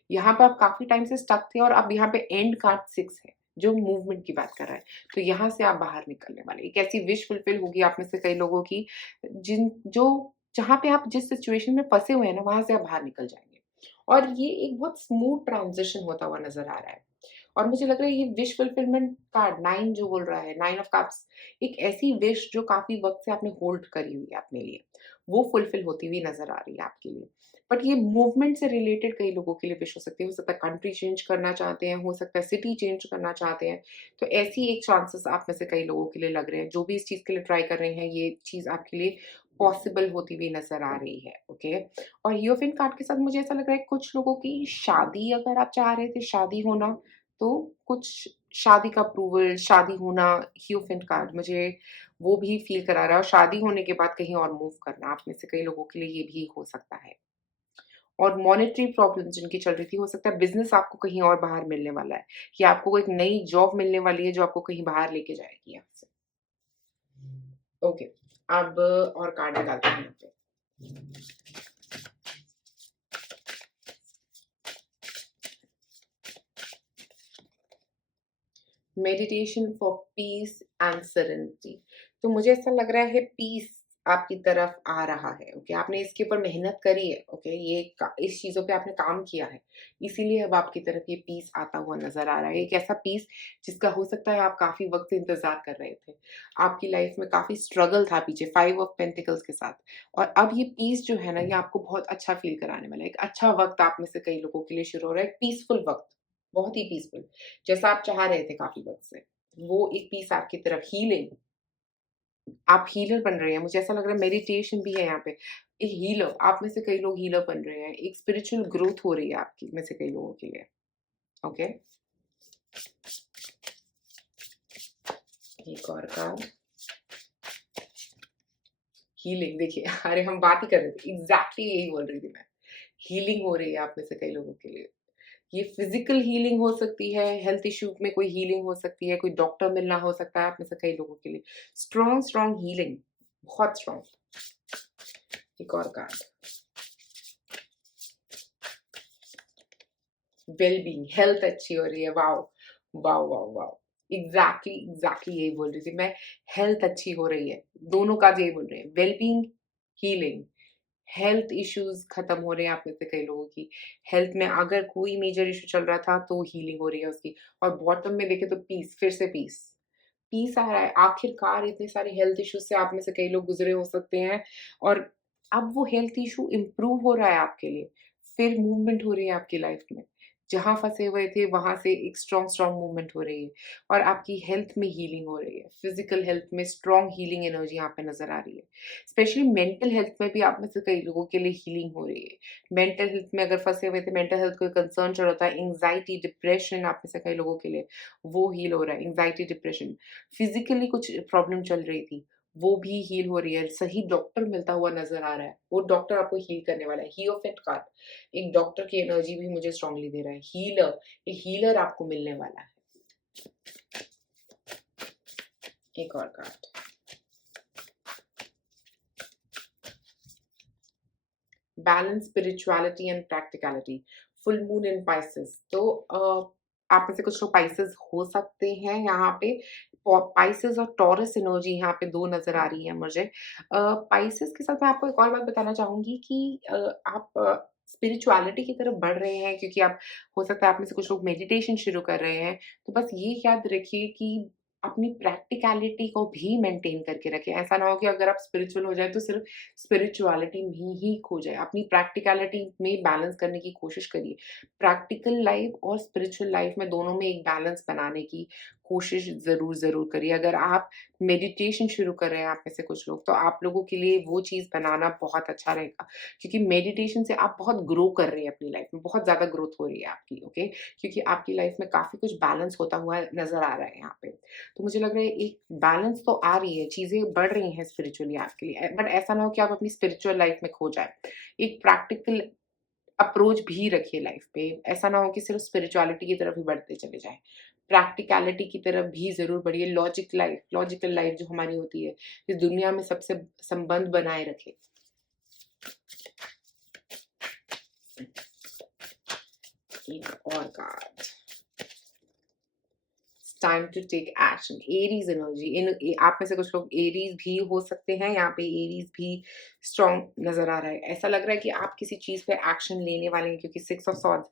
यहाँ पे आप काफ़ी टाइम से स्टक थे और अब यहाँ पे एंड कार्ड 6 है, जो मूवमेंट की बात कर रहा है। तो यहाँ से आप बाहर निकलने वाले। एक ऐसी विश फुलफिल होगी आप में से कई लोगों की, जिन जो जहाँ पे आप जिस सिचुएशन में फँसे हुए हैं ना, वहाँ से आप बाहर निकल जाएँगे। और ये एक बहुत स्मूथ ट्रांज़िशन होता हुआ नज़र आ रहा है। और मुझे लग रहा है ये विश फुलफिलमेंट कार्ड 9 जो बोल रहा है, 9 ऑफ कप्स, एक ऐसी विश जो काफ़ी वक़्त से आपने होल्ड करी हुई है अपने लिए, वो फुलफिल होती हुई नज़र आ रही है आपके लिए। बट ये मूवमेंट से रिलेटेड कई लोगों के लिए विश हो सकता है कंट्री चेंज करना चाहते हैं, हो सकता है सिटी चेंज करना चाहते हैं। तो ऐसी एक चांसेस आप में से कई लोगों के लिए लग रहे हैं, जो भी इस चीज़ के लिए ट्राई कर रहे हैं, ये चीज़ आपके लिए पॉसिबल होती हुई नज़र आ रही है, ओके? और हिएरोफेंट कार्ड के साथ मुझे ऐसा लग रहा है कुछ लोगों की शादी अगर आप चाह रहे थे शादी होना, तो कुछ शादी का अप्रूवल, शादी होना, हिएरोफेंट कार्ड मुझे वो भी फ़ील करा रहा है और शादी होने के बाद कहीं और मूव करना, आप में से कई लोगों के लिए ये भी हो सकता है। और मॉनेटरी प्रॉब्लम्स जिनकी चल रही थी, हो सकता है बिज़नेस आपको कहीं और बाहर मिलने वाला है, या आपको एक नई जॉब मिलने वाली है जो आपको कहीं बाहर लेके जाएगी यहाँ से। ओके, अब और कार्ड निकालते हैं यहाँ पे। Meditation for piece and serenity. तो मुझे ऐसा लग रहा है पीस आपकी तरफ आ रहा है, ओके? आपने इसके ऊपर मेहनत करी है, ओके? ये का इस चीज़ों पे आपने काम किया है, इसीलिए अब आपकी तरफ ये पीस आता हुआ नज़र आ रहा है। एक ऐसा पीस जिसका हो सकता है आप काफ़ी वक़्त से इंतज़ार कर रहे थे। आपकी लाइफ़ में काफ़ी स्ट्रगल था पीछे 5 ऑफ पेंटिकल्स के साथ, और अब ये पीस जो है ना, ये आपको बहुत अच्छा फ़ील कराने वाला है। एक अच्छा वक़्त आप में से कई लोगों के लिए शुरू हो रहा है, एक पीसफुल वक़्त, बहुत ही पीसफुल। जैसा आप चाह रहे थे काफ़ी वक़्त से। वो एक पीस आपकी तरफ हीलिंग, आप हीलर बन रहे हैं। मुझे ऐसा लग रहा है मेडिटेशन भी है यहाँ पे। एक हीलर, आप में से कई लोग हीलर बन रहे हैं। एक स्पिरिचुअल ग्रोथ हो रही है आपकी में से कई लोगों के लिए। ओके? एक और कार्ड, हीलिंग देखिए अरे हम बात ही कर रहे थे। एग्ज़ैक्टली यही बोल रही थी मैं। हीलिंग हो रही है आप में से कई लोगों के लिए। ये फिज़िकल हीलिंग हो सकती है, हेल्थ इश्यू में कोई हीलिंग हो सकती है, कोई डॉक्टर मिलना हो सकता है आप में से कई लोगों के लिए। स्ट्रॉन्ग, स्ट्रॉन्ग हीलिंग, बहुत स्ट्रॉन्ग। एक और कार्ड, वेल-बीइंग, हेल्थ अच्छी हो रही है, wow! Wow, wow, wow! Exactly यही बोल रही थी मैं, हेल्थ अच्छी हो रही है, दोनों कार्ड यही बोल रहे हैं, वेल-बीइंग, हीलिंग। हेल्थ इश्यूज़ खत्म हो रहे हैं आप में से कई लोगों की। हेल्थ में अगर कोई मेजर इश्यू चल रहा था, तो हीलिंग हो रही है उसकी, और बॉटम में देखें तो पीस, फिर से पीस। पीस आ रहा है, आखिरकार इतने सारे हेल्थ इश्यूज़ से आप में से कई लोग गुज़रे हो सकते हैं, और अब वो हेल्थ इश्यू इम्प्रूव हो रहा है आपके लिए। फिर मूवमेंट हो रही है आपकी लाइफ़ में। जहाँ फँसे हुए थे, वहाँ से एक स्ट्रॉन्ग स्ट्रॉन्ग मूवमेंट हो रही है, और आपकी हेल्थ में हीलिंग हो रही है। फिज़िकल हेल्थ में स्ट्रॉन्ग हीलिंग एनर्जी यहाँ पे नज़र आ रही है। स्पेशली मेंटल हेल्थ में भी आप में से कई लोगों के लिए हीलिंग हो रही है। मेंटल हेल्थ में अगर फँसे हुए थे, मेंटल हेल्थ कोई कंसर्न चल रहा था, एंग्ज़ायटी, डिप्रेशन आप में से कई लोगों के लिए, वो हील हो रहा है, एंग्ज़ायटी, डिप्रेशन। फिज़िकली कुछ प्रॉब्लम चल रही थी, वो भी हील हो रही है, सही डॉक्टर मिलता हुआ नज़र आ रहा है, वो डॉक्टर आपको हील करने वाला है। हिएरोफेंट कार्ड एक डॉक्टर की एनर्जी भी मुझे स्ट्रांगली दे रहा है। हीलर, एक हीलर आपको मिलने वाला है। एक और card, balance, spirituality and practicality, full moon in Pisces. तो आप में से कुछ लोग पाइसेस हो सकते हैं यहाँ पे। पाइसेस और टॉरस एनर्जी यहाँ पे 2 नज़र आ रही है मुझे। पाइसेस के साथ मैं आपको एक और बात बताना चाहूँगी कि आप स्पिरिचुअलिटी की तरफ बढ़ रहे हैं, क्योंकि आप, हो सकता है आप में से कुछ लोग मेडिटेशन शुरू कर रहे हैं। तो बस ये याद रखिए कि अपनी प्रैक्टिकैलिटी को भी मेंटेन करके रखें। ऐसा ना हो कि अगर आप स्पिरिचुअल हो जाए तो सिर्फ़ स्पिरिचुअलिटी में ही खो जाए। अपनी प्रैक्टिकैलिटी में बैलेंस करने की कोशिश करिए। प्रैक्टिकल लाइफ़ और स्पिरिचुअल लाइफ़ में, दोनों में एक बैलेंस बनाने की कोशिश ज़रूर करिए। अगर आप मेडिटेशन शुरू कर रहे हैं आप में से कुछ लोग, तो आप लोगों के लिए वो चीज़ बनाना बहुत अच्छा रहेगा, क्योंकि मेडिटेशन से आप बहुत ग्रो कर रहे हैं अपनी लाइफ़ में, बहुत ज़्यादा ग्रोथ हो रही है आपकी, ओके? क्योंकि आपकी लाइफ़ में काफ़ी कुछ बैलेंस होता हुआ नज़र आ रहा है यहाँ पे। तो मुझे लग रहा है एक बैलेंस तो आ रही है, चीज़ें बढ़ रही हैं स्पिरिचुअली आपके लिए, बट ऐसा ना हो कि आप अपनी स्पिरिचुअल लाइफ़ में खो जाएँ। एक प्रैक्टिकल अप्रोच भी रखिए लाइफ पे। ऐसा ना हो कि सिर्फ़ स्पिरिचुअलिटी की तरफ ही बढ़ते चले जाएँ। प्रैक्टिकैलिटी की तरफ भी ज़रूर बढ़िए। लॉजिकल लाइफ जो हमारी होती है, इस दुनिया में सबसे संबंध बनाए रखे। एक और card. Time to take action. Aries energy, आप में से कुछ लोग एरीज भी हो सकते हैं। यहाँ पे एरीज भी स्ट्रॉन्ग नजर आ रहा है। ऐसा लग रहा है कि आप किसी चीज पे एक्शन लेने वाले हैं, क्योंकि सिक्स ऑफ सॉर्ड्स,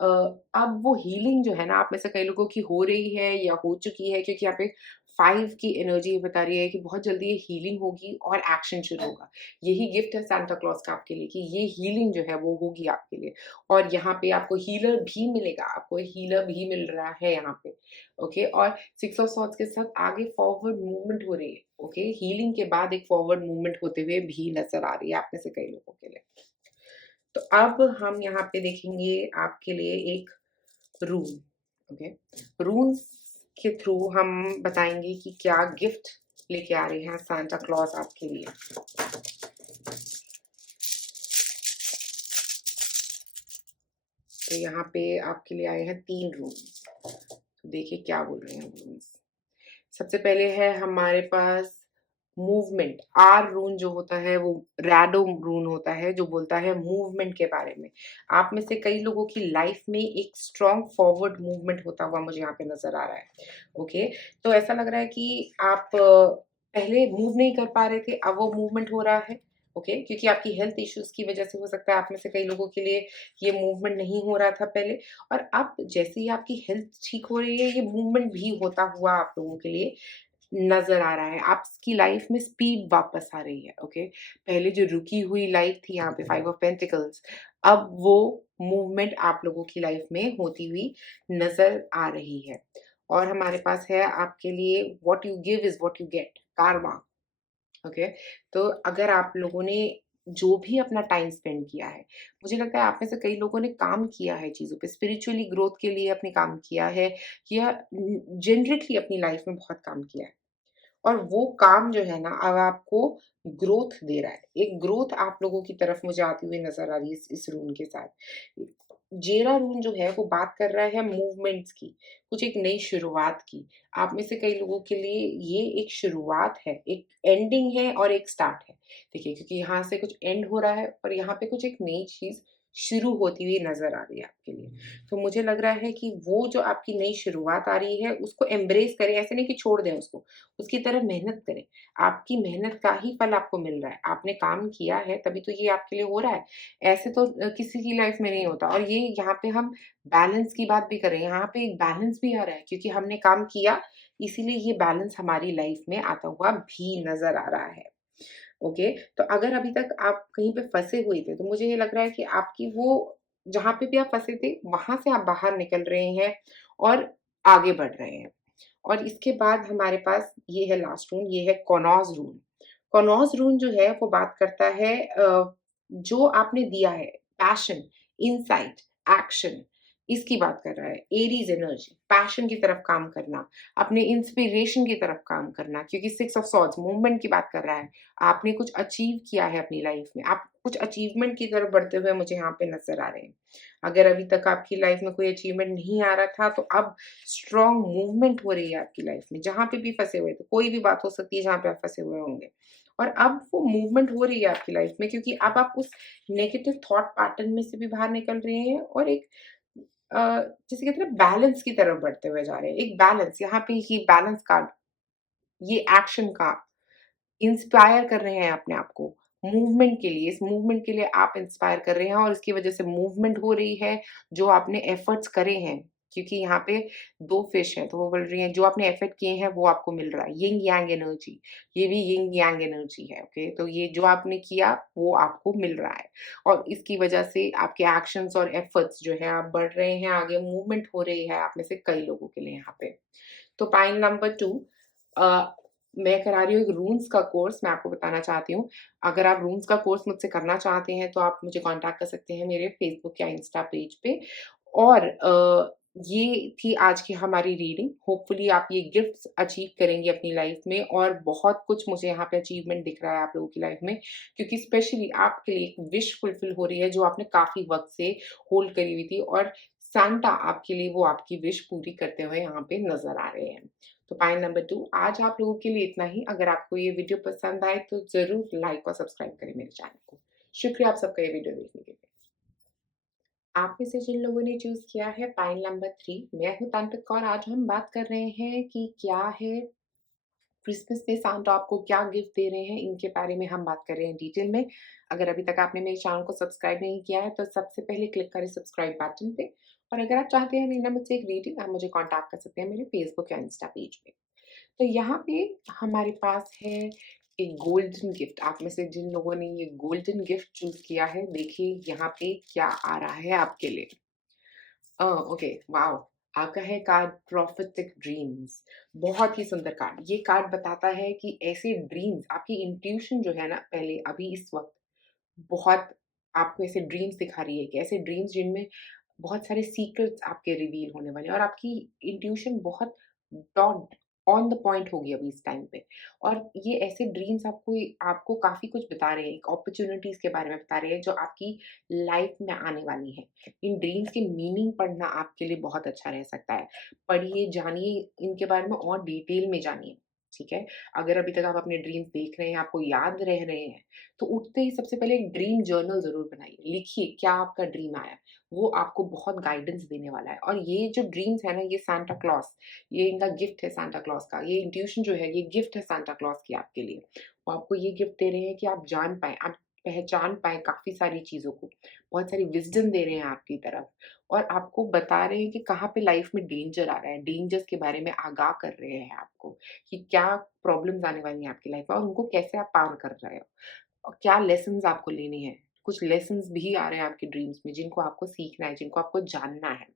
अब वो हीलिंग जो है ना आप में से कई लोगों की हो रही है या हो चुकी है, क्योंकि यहाँ पे 5 की एनर्जी बता रही है कि बहुत जल्दी ये हीलिंग होगी और एक्शन शुरू होगा। यही गिफ्ट है सांता क्लॉज का आपके लिए, कि ये हीलिंग जो है वो होगी आपके लिए। और यहाँ पे आपको हीलर भी मिलेगा, आपको हीलर भी मिल रहा है यहाँ पे, ओके? और सिक्स ऑफ सॉर्ड्स के साथ आगे फॉरवर्ड मूवमेंट हो रही है, ओके? हीलिंग के बाद एक फॉरवर्ड मूवमेंट होते हुए भी नजर आ रही है आप में से कई लोगों के लिए। तो अब हम यहाँ पे देखेंगे आपके लिए एक रून, ओके? रून्स के थ्रू हम बताएंगे कि क्या गिफ्ट लेके आ रहे हैं सांता क्लॉज आपके लिए। तो यहाँ पे आपके लिए आए हैं 3 रूम। तो देखिए क्या बोल रहे हैं रून्स। सबसे पहले है हमारे पास मूवमेंट। आर रून जो होता है वो रैडो रून होता है, जो बोलता है मूवमेंट के बारे में। आप में से कई लोगों की लाइफ में एक स्ट्रॉन्ग फॉरवर्ड मूवमेंट होता हुआ मुझे यहाँ पे नजर आ रहा है, ओके? तो ऐसा लग रहा है कि आप पहले मूव नहीं कर पा रहे थे, अब वो मूवमेंट हो रहा है, ओके? क्योंकि आपकी हेल्थ इश्यूज की वजह से हो सकता है आप में से कई लोगों के लिए ये मूवमेंट नहीं हो रहा था पहले, और अब जैसे ही आपकी हेल्थ ठीक हो रही है, ये मूवमेंट भी होता हुआ आप लोगों के लिए नज़र आ रहा है। आपकी लाइफ में स्पीड वापस आ रही है, ओके? पहले जो रुकी हुई लाइफ थी यहाँ पे 5 ऑफ पेंटिकल्स, अब वो मूवमेंट आप लोगों की लाइफ में होती हुई नज़र आ रही है। और हमारे पास है आपके लिए what you give is what you get, Karma, okay? तो अगर आप लोगों ने जो भी अपना टाइम स्पेंड किया है, मुझे लगता है आप में से कई लोगों ने काम किया है चीज़ों पे, स्पिरिचुअली ग्रोथ के लिए अपने काम किया है, या जेनरिकली अपनी लाइफ में बहुत काम किया है। और वो काम जो है ना अब आपको ग्रोथ दे रहा है। एक ग्रोथ आप लोगों की तरफ मुझे आती हुई नज़र आ रही है इस रून के साथ। जेरा रून जो है वो बात कर रहा है मूवमेंट्स की, कुछ एक नई शुरुआत की। आप में से कई लोगों के लिए ये एक शुरुआत है, एक एंडिंग है और एक स्टार्ट है। देखिए, क्योंकि यहाँ से कुछ एंड हो रहा है और यहाँ पे कुछ एक नई चीज़ शुरू होती हुई नज़र आ रही है आपके लिए। तो मुझे लग रहा है कि वो जो आपकी नई शुरुआत आ रही है उसको एम्ब्रेस करें, ऐसे नहीं कि छोड़ दें उसको। उसकी तरफ मेहनत करें। आपकी मेहनत का ही फल आपको मिल रहा है। आपने काम किया है तभी तो ये आपके लिए हो रहा है। ऐसे तो किसी की लाइफ में नहीं होता। और ये यहाँ पे हम बैलेंस की बात भी कर रहे हैं। यहाँ पे एक बैलेंस भी आ रहा है, क्योंकि हमने काम किया, इसीलिए ये बैलेंस हमारी लाइफ में आता हुआ भी नज़र आ रहा है। ओके? तो अगर अभी तक आप कहीं पे फँसे हुए थे, तो मुझे ये लग रहा है कि आपकी वो जहाँ पे भी आप फँसे थे, वहाँ से आप बाहर निकल रहे हैं और आगे बढ़ रहे हैं। और इसके बाद हमारे पास ये है लास्ट रून, ये है कॉनॉज रून। कॉनॉज रून जो है वो बात करता है जो आपने दिया है, पैशन, इनसाइट, एक्शन, इसकी बात कर रहा है। एरीज़ एनर्जी, पैशन की तरफ काम करना, अपने इंस्पिरेशन की तरफ काम करना, क्योंकि सिक्स ऑफ सॉर्ड्स मूवमेंट की बात कर रहा है। आपने कुछ अचीव किया है अपनी लाइफ में, आप कुछ अचीवमेंट की तरफ बढ़ते हुए मुझे यहाँ पे नज़र आ रहे हैं। अगर अभी तक आपकी लाइफ में कोई अचीवमेंट नहीं आ रहा था, तो अब स्ट्रॉन्ग मूवमेंट हो रही है आपकी लाइफ में। जहाँ पे भी फँसे हुए थे, कोई भी बात हो सकती है जहाँ पे आप फँसे हुए होंगे। और अब वो मूवमेंट हो रही है आपकी लाइफ में, क्योंकि अब आप उस नेगेटिव थॉट पैटर्न में से भी बाहर निकल रहे हैं और एक अ, जिसे कहते हैं बैलेंस की तरफ बढ़ते हुए जा रहे हैं। एक बैलेंस, यहाँ पे ये बैलेंस कार्ड, ये एक्शन का इंस्पायर कर रहे हैं अपने आप को मूवमेंट के लिए। इस मूवमेंट के लिए आप इंस्पायर कर रहे हैं और इसकी वजह से मूवमेंट हो रही है, जो आपने एफर्ट्स करे हैं। क्योंकि यहाँ पे 2 फिश हैं, तो वो बोल रही हैं जो आपने एफर्ट किए हैं वो आपको मिल रहा है। यिंग यांग एनर्जी, ये भी यिंग यांग एनर्जी है, ओके? तो ये जो आपने किया वो आपको मिल रहा है और इसकी वजह से आपके एक्शंस और एफर्ट्स जो है आप बढ़ रहे हैं, आगे मूवमेंट हो रही है आप में से कई लोगों के लिए यहाँ पे। तो पाइल नंबर 2, मैं करा रही हूँ एक रून्स का कोर्स। मैं आपको बताना चाहती हूँ, अगर आप रून्स का कोर्स मुझसे करना चाहते हैं तो आप मुझे कांटेक्ट कर सकते हैं मेरे फेसबुक या इंस्टा पेज पे। और ये थी आज की हमारी रीडिंग। होपफुली आप ये गिफ्ट्स अचीव करेंगे अपनी लाइफ में, और बहुत कुछ मुझे यहाँ पे अचीवमेंट दिख रहा है आप लोगों की लाइफ में, क्योंकि स्पेशली आपके लिए एक विश फुलफिल हो रही है जो आपने काफ़ी वक़्त से होल्ड करी हुई थी, और सांता आपके लिए वो आपकी विश पूरी करते हुए यहाँ पे नज़र आ रहे हैं। तो पॉइंट नंबर 2 आज आप लोगों के लिए इतना ही। अगर आपको ये वीडियो पसंद आए तो ज़रूर लाइक और सब्सक्राइब करें मेरे चैनल को। शुक्रिया आप सबका ये वीडियो देखने के लिए। आप में से जिन लोगों ने चूज़ किया है पाइल नंबर 3, मैं हूँ तांत्रिक कौर। आज हम बात कर रहे हैं कि क्या है क्रिसमस में सांता आपको क्या गिफ्ट दे रहे हैं, इनके बारे में हम बात कर रहे हैं डिटेल में। अगर अभी तक आपने मेरे चैनल को सब्सक्राइब नहीं किया है तो सबसे पहले क्लिक करें सब्सक्राइब बटन पे। और अगर आप चाहते हैं लेना मुझसे एक रीडिंग, आप मुझे कॉन्टैक्ट कर सकते हैं मेरे फेसबुक या इंस्टा पेज पे। तो यहाँ पे हमारे पास है एक गोल्डन गिफ्ट। आप में से जिन लोगों ने ये गोल्डन गिफ्ट चूज़ किया है, देखिए यहाँ पे क्या आ रहा है आपके लिए। Okay, wow! आपका है कार्ड प्रोफेटिक ड्रीम्स। बहुत ही सुंदर कार्ड। ये कार्ड बताता है कि ऐसे ड्रीम्स, आपकी इंट्यूशन जो है ना, पहले अभी इस वक़्त बहुत आपको ऐसे ड्रीम्स दिखा रही है कि ऐसे ड्रीम्स जिनमें बहुत सारे सीक्रेट्स आपके रिवील होने वाले हैं, और आपकी इंट्यूशन बहुत डॉट ऑन द पॉइंट होगी अभी इस टाइम पे। और ये ऐसे ड्रीम्स आपको आपको काफ़ी कुछ बता रहे हैं, एक अपॉर्च्युनिटीज़ के बारे में बता रहे हैं जो आपकी लाइफ में आने वाली हैं। इन ड्रीम्स के मीनिंग पढ़ना आपके लिए बहुत अच्छा रह सकता है। पढ़िए, जानिए, इनके बारे में और डिटेल में जानिए, ठीक है? अगर अभी तक आप अपने ड्रीम्स देख रहे हैं, आपको याद रह रहे हैं, तो उठते ही सबसे पहले एक ड्रीम जर्नल ज़रूर बनाइए। लिखिए क्या आपका ड्रीम आया। वो आपको बहुत गाइडेंस देने वाला है। और ये जो ड्रीम्स है ना, ये सांता क्लॉस, ये इनका गिफ्ट है सांता क्लॉस का। ये इंट्यूशन जो है, ये गिफ्ट है सांता क्लॉस की आपके लिए। वो आपको ये गिफ्ट दे रहे हैं कि आप जान पाएँ, आप पहचान पाएँ काफ़ी सारी चीज़ों को। बहुत सारी विज़डम दे रहे हैं आपकी तरफ, और आपको बता रहे हैं कि कहाँ पे लाइफ़ में डेंजर आ रहा है। डेंजर्स के बारे में आगाह कर रहे हैं आपको कि क्या प्रॉब्लम्स आने वाली हैं आपकी लाइफ़ में और उनको कैसे आप पार कर रहे हो। और क्या लेसन्स आपको लेने हैं। कुछ लेसन्स भी आ रहे हैं आपके ड्रीम्स में जिनको आपको सीखना है, जिनको आपको जानना है।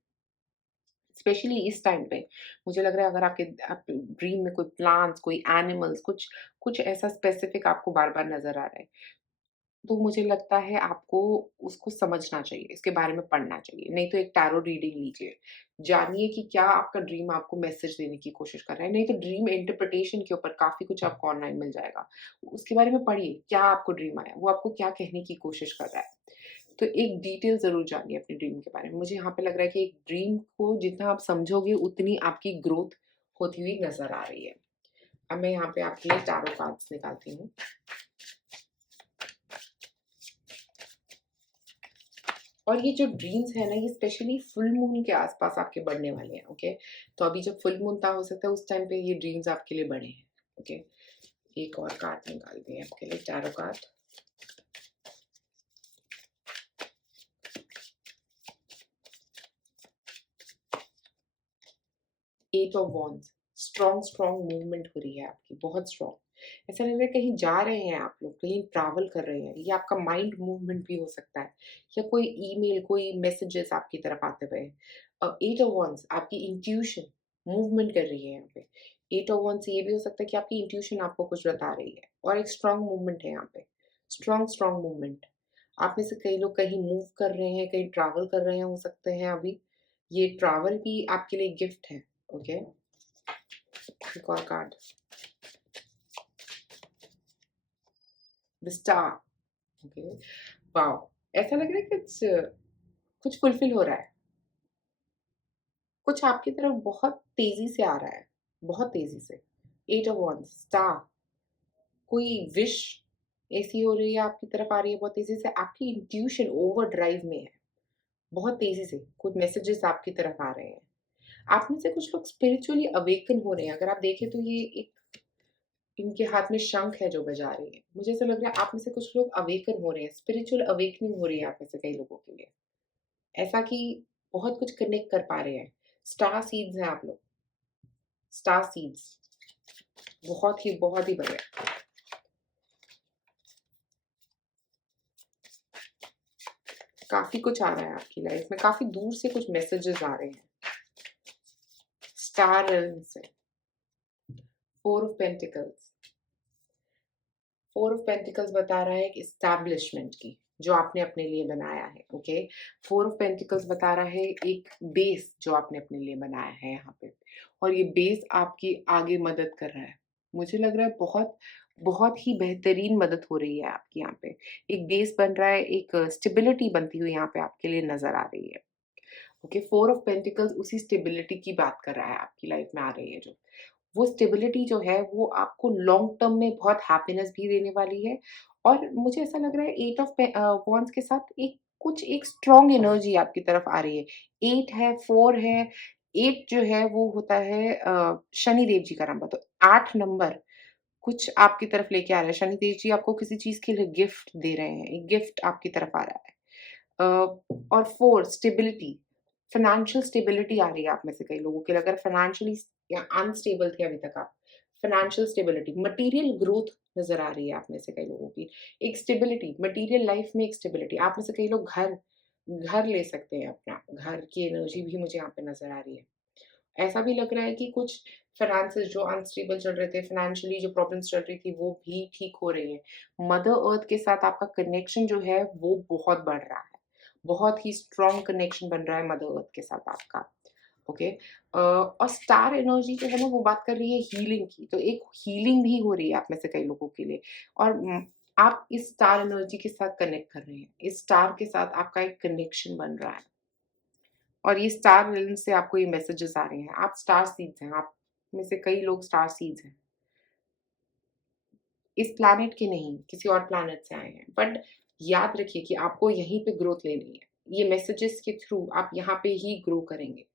स्पेशली इस टाइम पे मुझे लग रहा है, अगर आपके आप ड्रीम में कोई प्लांट्स, कोई एनिमल्स, कुछ कुछ ऐसा स्पेसिफिक आपको बार-बार नज़र आ रहा है, तो मुझे लगता है आपको उसको समझना चाहिए, इसके बारे में पढ़ना चाहिए। नहीं तो एक टैरो रीडिंग लीजिए। जानिए कि क्या आपका ड्रीम आपको मैसेज देने की कोशिश कर रहा है। नहीं तो ड्रीम इंटरप्रिटेशन के ऊपर काफ़ी कुछ आपको ऑनलाइन मिल जाएगा। उसके बारे में पढ़िए, क्या आपको ड्रीम आया, वो आपको क्या कहने की कोशिश कर रहा है। तो एक डिटेल ज़रूर जानिए अपने ड्रीम के बारे में। मुझे यहाँ पे लग रहा है कि एक ड्रीम को जितना आप समझोगे, उतनी आपकी ग्रोथ होती हुई नज़र आ रही है। अब मैं यहाँ पे आपके लिए टैरो कार्ड्स निकालती हूँ। और ये जो ड्रीम्स है ना, ये स्पेशली फुल मून के आसपास आपके बढ़ने वाले हैं, ओके? तो अभी जब फुल मून था, हो सकता है उस टाइम पे ये ड्रीम्स आपके लिए बढ़े हैं, ओके? एक और कार्ड निकालते हैं आपके लिए, tarot card. Eight of wands. Strong movement हो रही है आपकी, बहुत स्ट्रॉन्ग। ऐसा लग रहा है कहीं जा रहे हैं आप लोग, कहीं ट्रैवल कर रहे हैं। ये आपका माइंड मूवमेंट भी हो सकता है, या कोई ईमेल, कोई मैसेजेस आपकी तरफ आते हुए। एट ऑफ वॉन्ड्स आपकी इंट्यूशन मूवमेंट कर रही है यहाँ पे। एट ऑफ वॉन्ड्स ये भी हो सकता है कि आपकी इंट्यूशन आपको कुछ बता रही है, और एक स्ट्रॉन्ग मूवमेंट है यहाँ पे। Strong movement. आप में से कई लोग कहीं मूव कर रहे हैं, कहीं ट्रैवल कर रहे हैं, हो सकते हैं अभी। ये ट्रैवल भी आपके लिए गिफ्ट है, ओके? एक और card, the star, okay? Wow! ऐसा लग रहा है कुछ कुछ फुलफिल हो रहा है। कुछ आपकी तरफ बहुत तेज़ी से आ रहा है, बहुत तेज़ी से। एट ऑफ वॉन्ड्स, स्टार, कोई विश ऐसी हो रही है आपकी तरफ आ रही है बहुत तेज़ी से। आपकी इंट्यूशन ओवरड्राइव में है, बहुत तेज़ी से कुछ मैसेजेस आपकी तरफ आ रहे हैं। आप में से कुछ लोग स्पिरिचुअली अवेकन हो रहे हैं। अगर आप देखें तो ये एक, इनके हाथ में शंख है जो बजा रही है। मुझे ऐसा लग रहा है आप में से कुछ लोग अवेकन हो रहे हैं, स्पिरिचुअल अवेकनिंग हो रही है आप में से कई लोगों के लिए। ऐसा कि बहुत कुछ कनेक्ट कर पा रहे हैं। स्टार सीड्स हैं आप लोग, स्टार सीड्स। बहुत ही बढ़िया। काफ़ी कुछ आ रहा है आपकी लाइफ में, काफ़ी दूर से कुछ मैसेजेस आ रहे हैं। स्टार रेल्म से। Four of pentacles, four of pentacles बता रहा है एक इस्टेब्लिशमेंट की जो आपने अपने लिए बनाया है। ओके, फोर ऑफ पेंटिकल्स बता रहा है एक बेस जो आपने अपने लिए बनाया है यहाँ पे, और ये बेस आपकी आगे मदद कर रहा है। मुझे लग रहा है बहुत बहुत ही बेहतरीन मदद हो रही है आपकी यहाँ पे। एक बेस बन रहा है, एक स्टेबिलिटी बनती हुई यहाँ पे आपके लिए नजर आ रही है। ओके, फोर ऑफ पेंटिकल्स उसी स्टेबिलिटी की बात कर रहा है, आपकी लाइफ में आ रही है जो वो स्टेबिलिटी जो है वो आपको लॉन्ग टर्म में बहुत हैप्पीनेस भी देने वाली है। और मुझे ऐसा लग रहा है एट ऑफ वॉन्ड्स के साथ एक स्ट्रॉन्ग एनर्जी आपकी तरफ आ रही है। एट है, फोर है। एट जो है वो होता है शनि देव जी का नंबर, तो 8 नंबर कुछ आपकी तरफ लेके आ रहा है। शनि देव जी आपको किसी चीज के लिए गिफ्ट दे रहे हैं, एक गिफ्ट आपकी तरफ आ रहा है। और फोर स्टेबिलिटी, फाइनेंशियल स्टेबिलिटी आ रही है आप में से कई लोगों के लिए। अगर फाइनेंशियली या अनस्टेबल थे अभी तक आप, फाइनेंशियल स्टेबिलिटी, मटेरियल ग्रोथ नजर आ रही है आप में से कई लोगों की। एक स्टेबिलिटी मटेरियल लाइफ में, एक स्टेबिलिटी। आप में से कई लोग घर घर ले सकते हैं, अपना घर की एनर्जी भी मुझे यहाँ पे नजर आ रही है। ऐसा भी लग रहा है कि कुछ फाइनेंसेस जो अनस्टेबल चल रहे थे, फाइनेंशियली जो प्रॉब्लम्स चल रही थी वो भी ठीक हो रही है। मदर अर्थ के साथ आपका कनेक्शन जो है वो बहुत बढ़ रहा है, बहुत ही स्ट्रॉन्ग कनेक्शन बन रहा है मदर अर्थ के साथ आपका। ओके, और स्टार एनर्जी जो है ना वो बात कर रही है हीलिंग की, तो एक हीलिंग भी हो रही है आप में से कई लोगों के लिए। और आप इस स्टार एनर्जी के साथ कनेक्ट कर रहे हैं, इस स्टार के साथ आपका एक कनेक्शन बन रहा है, और ये स्टार रिल्म से आपको ये मैसेजेस आ रहे हैं। आप स्टार सीड्स हैं, आप में से कई लोग स्टार सीड्स हैं। इस प्लैनेट के नहीं, किसी और प्लैनेट से आए हैं, बट याद रखिए कि आपको यहीं पे ग्रोथ लेनी है। ये मैसेजेस के थ्रू आप यहाँ पे ही ग्रो करेंगे।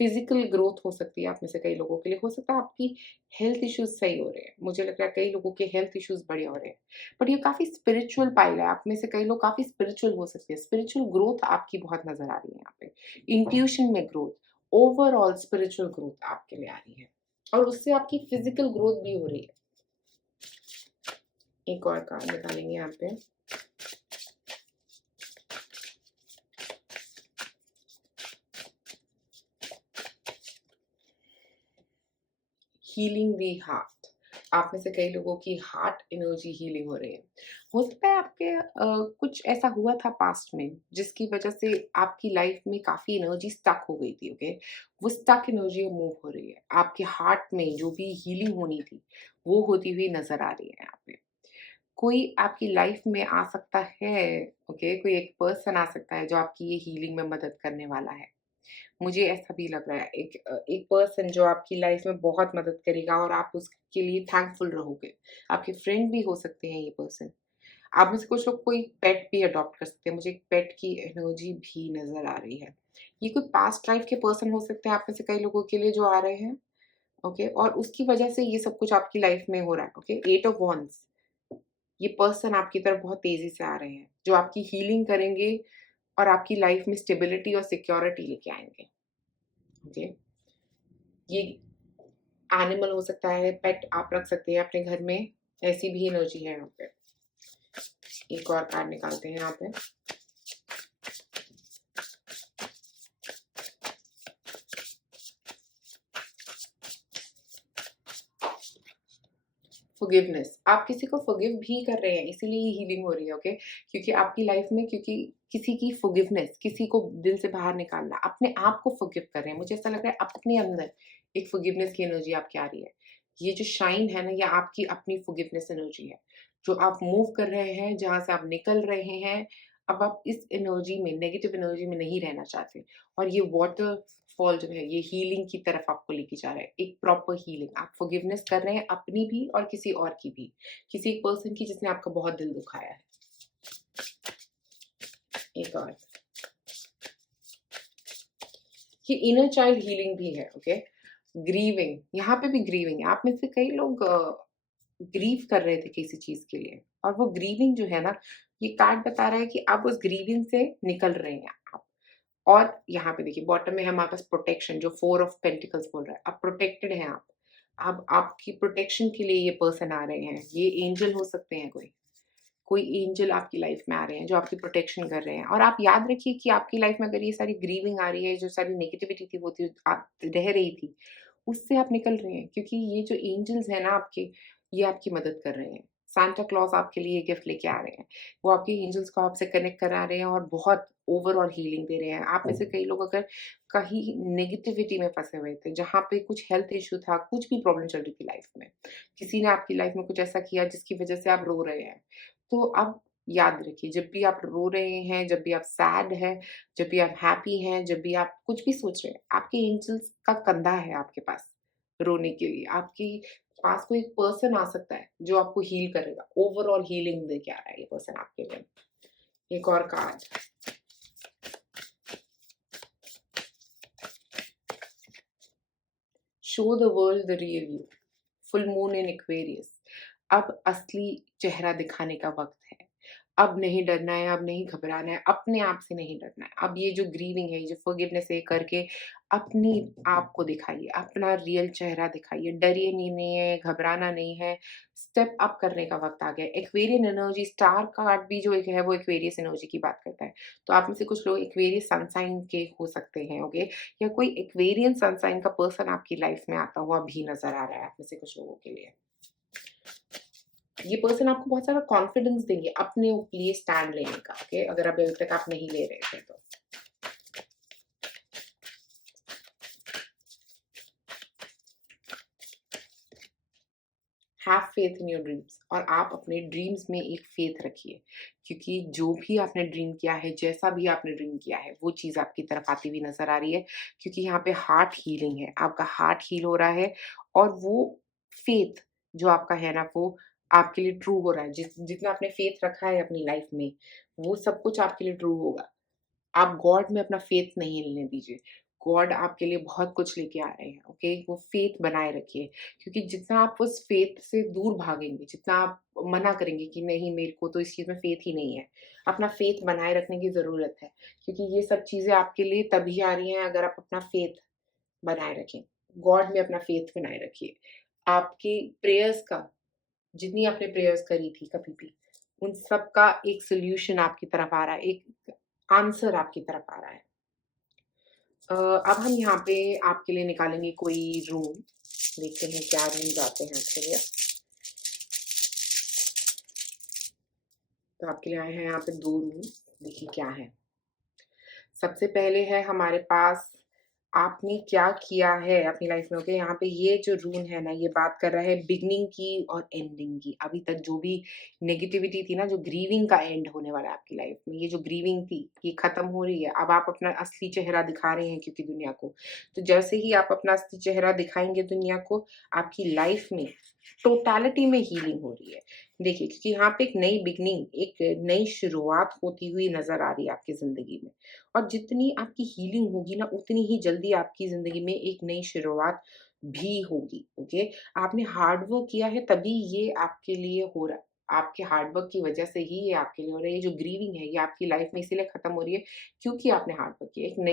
फिजिकल ग्रोथ हो सकती है आप में से कई लोगों के लिए, हो सकता है आपकी हेल्थ इश्यूज सही हो रहे हैं। मुझे लग रहा है कई लोगों के हेल्थ इश्यूज बढ़िया हो रहे हैं, बट ये काफी स्पिरिचुअल पाइल है। आप में से कई लोग काफी स्पिरिचुअल हो सकते हैं। स्पिरिचुअल ग्रोथ आपकी बहुत नजर आ रही है यहाँ पे, इंट्यूशन में ग्रोथ, ओवरऑल स्पिरिचुअल ग्रोथ आपके लिए आ रही है, और उससे आपकी फिजिकल ग्रोथ भी हो रही है। एक और कार्ड निकालेंगे यहाँ पे। हीलिंग दी हार्ट, आप में से कई लोगों की हार्ट एनर्जी हीलिंग हो रही है। हो सकता है आपके कुछ ऐसा हुआ था पास्ट में जिसकी वजह से आपकी लाइफ में काफी एनर्जी स्टक हो गई थी। ओके, वो स्टक एनर्जी मूव हो रही है। आपके हार्ट में जो भी हीलिंग होनी थी वो होती हुई नजर आ रही है यहाँ पे। कोई आपकी लाइफ में आ सकता है। ओके, कोई एक पर्सन आ सकता है जो आपकी ये हीलिंग में मदद करने वाला है। मुझे ऐसा भी लग रहा है एक पर्सन जो आपकी लाइफ में बहुत मदद करेगा और आप उसके लिए थैंकफुल रहोगे। आपके फ्रेंड भी हो सकते हैं ये पर्सन। आप में से कुछ लोग कोई पेट भी अडॉप्ट कर सकते हैं। मुझे एक पेट की एनर्जी भी नजर आ रही है। ये कोई पास्ट लाइफ के पर्सन हो सकते हैं आप में से कई लोगों के लिए जो आ रहे हैं। ओके, और उसकी वजह से ये सब कुछ आपकी लाइफ में हो रहा है। ओके, एट ऑफ वॉन्ड्स, ये पर्सन आपकी तरफ बहुत तेजी से आ रहे हैं जो आपकी हीलिंग करेंगे और आपकी लाइफ में स्टेबिलिटी और सिक्योरिटी लेके आएंगे। ओके, ये एनिमल हो सकता है, पेट आप रख सकते हैं अपने घर में, ऐसी भी एनर्जी है यहाँ पे। एक और कार्ड निकालते हैं यहाँ पे। फॉरगिवनेस, आप किसी को फॉरगिव भी कर रहे हैं, इसीलिए ये हीलिंग हो रही है। ओके, क्योंकि आपकी लाइफ में, क्योंकि किसी की फॉरगिवनेस, किसी को दिल से बाहर निकालना, अपने आप को फॉरगिव कर रहे हैं। मुझे ऐसा लग रहा है अपने अंदर एक फॉरगिवनेस की एनर्जी आपकी आ रही है। ये जो शाइन है ना, ये आपकी अपनी फॉरगिवनेस एनर्जी है जो आप मूव कर रहे हैं, जहां से आप निकल रहे हैं। अब आप इस एनर्जी में, नेगेटिव एनर्जी में नहीं रहना चाहते, और ये वाटर फॉल जो है ये हीलिंग की तरफ आपको लेके जा रहा है। एक प्रॉपर हीलिंग, आप फॉरगिवनेस कर रहे हैं अपनी भी और किसी और की भी, किसी एक पर्सन की जिसने आपका बहुत दिल दुखाया है। एक और, ये इनर चाइल्ड हीलिंग भी है। ओके, ग्रीविंग, यहाँ पे भी ग्रीविंग है। आप में से कई लोग ग्रीव कर रहे थे किसी चीज के लिए, और वो ग्रीविंग जो है ना, ये कार्ड बता रहा है कि आप उस ग्रीविंग से निकल रहे हैं आप। और यहाँ पे देखिए बॉटम में हमारे पास प्रोटेक्शन, जो फोर ऑफ पेंटिकल्स बोल रहा है, आप प्रोटेक्टेड हैं आप। अब आपकी प्रोटेक्शन के लिए ये पर्सन आ रहे हैं। ये एंजल हो सकते हैं, कोई कोई एंजल आपकी लाइफ में आ रहे हैं जो आपकी प्रोटेक्शन कर रहे हैं। और आप याद रखिए कि आपकी लाइफ में अगर ये सारी ग्रीविंग आ रही है, जो सारी नेगेटिविटी थी वो थी रह रही थी, उससे आप निकल रहे हैं, क्योंकि ये जो एंजल्स हैं ना आपके, ये आपकी मदद कर रहे हैं। सांता क्लॉज़ आपके लिए गिफ्ट लेके आ रहे हैं। वो आपके एंजल्स को आपसे कनेक्ट करा रहे हैं और बहुत ओवरऑल हीलिंग दे रहे हैं। आप में से कई लोग अगर कहीं नेगेटिविटी में फँसे हुए थे, जहाँ पे कुछ हेल्थ इश्यू था, कुछ भी प्रॉब्लम चल रही थी लाइफ़ में, किसी ने आपकी लाइफ़ में कुछ ऐसा किया जिसकी वज़ह से आप रो रहे हैं। तो अब याद रखिए, जब भी आप रो रहे हैं, जब भी आप सैड हैं, जब भी आप हैप्पी हैं, जब भी आप कुछ भी सोच रहे हैं, आपके एंजल्स का कंधा है आपके पास रोने के लिए। आपके पास कोई एक पर्सन आ सकता है जो आपको हील करेगा। ओवरऑल हीलिंग देके आ रहा है ये पर्सन आपके लिए। एक और card. Show the world the real you. Full moon in Aquarius. अब असली चेहरा दिखाने का वक्त है। अब नहीं डरना है, अब नहीं घबराना है, अपने आप से नहीं डरना है। अब ये जो ग्रीविंग है, ये जो फॉरगिवनेस है करके अपनी आप को दिखाइए, अपना रियल चेहरा दिखाइए। डरिए नहीं है, घबराना नहीं है, स्टेप अप करने का वक़्त आ गया है। एक्वेरियन एनर्जी, स्टार कार्ड भी जो एक है वो एक्वेरियस एनर्जी की बात करता है। तो आप में से कुछ लोग एक्वेरियस सन साइन के हो सकते हैं, ओके? या कोई एक्वेरियन सन साइन का पर्सन आपकी लाइफ़ में आता हुआ भी नज़र आ रहा है आप में से कुछ लोगों के लिए। ये पर्सन आपको बहुत सारा कॉन्फिडेंस देंगे अपने लिए स्टैंड लेने का, ओके? अगर अभी तक आप नहीं ले रहे थे तो। Have faith in your dreams. और आप अपने ड्रीम्स में एक फेथ रखिए, क्योंकि जो भी आपने ड्रीम किया है, जैसा भी आपने ड्रीम किया है, वो चीज़ आपकी तरफ आती हुई नज़र आ रही है, क्योंकि यहाँ पे हार्ट हीलिंग है, आपका हार्ट हील हो रहा है और वो फेथ जो आपका है ना, वो आपके लिए ट्रू हो रहा है। जितना आपने फेथ रखा है अपनी लाइफ में, वो सब कुछ आपके लिए ट्रू होगा। आप गॉड में अपना फेथ नहीं हिलने दीजिए। गॉड आपके लिए बहुत कुछ लेके आ रहे हैं, ओके? वो फेथ बनाए रखिए, क्योंकि जितना आप उस फेथ से दूर भागेंगे, जितना आप मना करेंगे कि नहीं मेरे को तो इस चीज़ में फेथ ही नहीं है, अपना फेथ बनाए रखने की ज़रूरत है, क्योंकि ये सब चीज़ें आपके लिए तभी आ रही हैं अगर आप अपना फेथ बनाए रखें। गॉड में अपना फेथ बनाए रखिए। आपकी प्रेयर्स का, जितनी आपने प्रेयर्स करी थी कभी भी, उन सब का एक सॉल्यूशन आपकी तरफ आ रहा है, एक आंसर आपकी तरफ आ रहा है। अब हम यहाँ पे आपके लिए निकालेंगे कोई रूम, देखते हैं क्या रूम्स आते हैं आपके लिए। तो आपके लिए आए हैं यहाँ पे 2 रूम, देखिए क्या है। सबसे पहले है हमारे पास आपने क्या किया है अपनी लाइफ में, ओके? यहाँ पे ये जो रून है ना, ये बात कर रहा है बिगिनिंग की और एंडिंग की। अभी तक जो भी नेगेटिविटी थी ना, जो ग्रीविंग का एंड होने वाला है आपकी लाइफ में, ये जो ग्रीविंग थी ये खत्म हो रही है। अब आप अपना असली चेहरा दिखा रहे हैं क्योंकि दुनिया को। तो जैसे ही आप अपना असली चेहरा दिखाएंगे दुनिया को, आपकी लाइफ में टोटैलिटी में हीलिंग हो रही है। देखिए, क्योंकि यहाँ पे एक नई बिगिनिंग, एक नई शुरुआत होती हुई नज़र आ रही है आपकी ज़िंदगी में। और जितनी आपकी हीलिंग होगी ना, उतनी ही जल्दी आपकी ज़िंदगी में एक नई शुरुआत भी होगी, ओके? आपने हार्ड वर्क किया है तभी ये आपके लिए हो रहा है। आपके हार्ड वर्क की वज़ह से ही ये आपके लिए हो रहा है। ये जो ग्रीविंग है, ये आपकी लाइफ़ में इसीलिए ख़त्म हो रही है क्योंकि आपने हार्ड वर्क किया।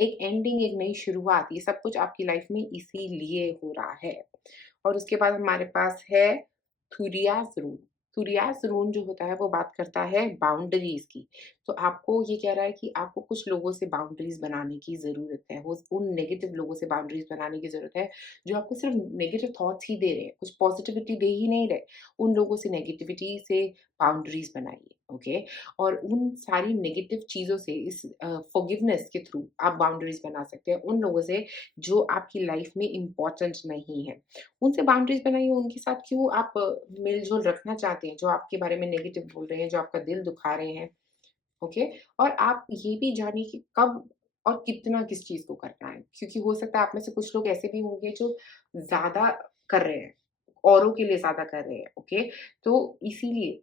एक एंडिंग, एक नई शुरुआत, ये सब कुछ आपकी लाइफ़ में इसीलिए हो रहा है। और उसके बाद हमारे पास है थुरियास रूल। थुरियास रूल जो होता है वो बात करता है बाउंड्रीज़ की। तो आपको ये कह रहा है कि आपको कुछ लोगों से बाउंड्रीज़ बनाने की ज़रूरत है। वो उन नेगेटिव लोगों से बाउंड्रीज़ बनाने की ज़रूरत है, जो आपको सिर्फ़ नेगेटिव थॉट्स ही दे रहे हैं, कुछ पॉज़िटिविटी दे ही नहीं रहे। उन लोगों से नेगेटिविटी से बाउंड्रीज़ बनाइए, ओके? और उन सारी नेगेटिव चीज़ों से इस फ़ॉरगिवनेस के थ्रू आप बाउंड्रीज़ बना सकते हैं, उन लोगों से जो आपकी लाइफ़ में इम्पोर्टेंट नहीं है। उनसे बाउंड्रीज़ बनाइए, उनके साथ क्यों आप मेल-जोल रखना चाहते हैं, जो आपके बारे में नेगेटिव बोल रहे हैं, जो आपका दिल दुखा रहे हैं, ओके? और आप ये भी जानिए कि कब और कितना किस चीज़ को करना है, क्योंकि हो सकता है आप में से कुछ लोग ऐसे भी होंगे जो ज़्यादा कर रहे हैं, औरों के लिए ज़्यादा कर रहे हैं, ओके? तो इसीलिए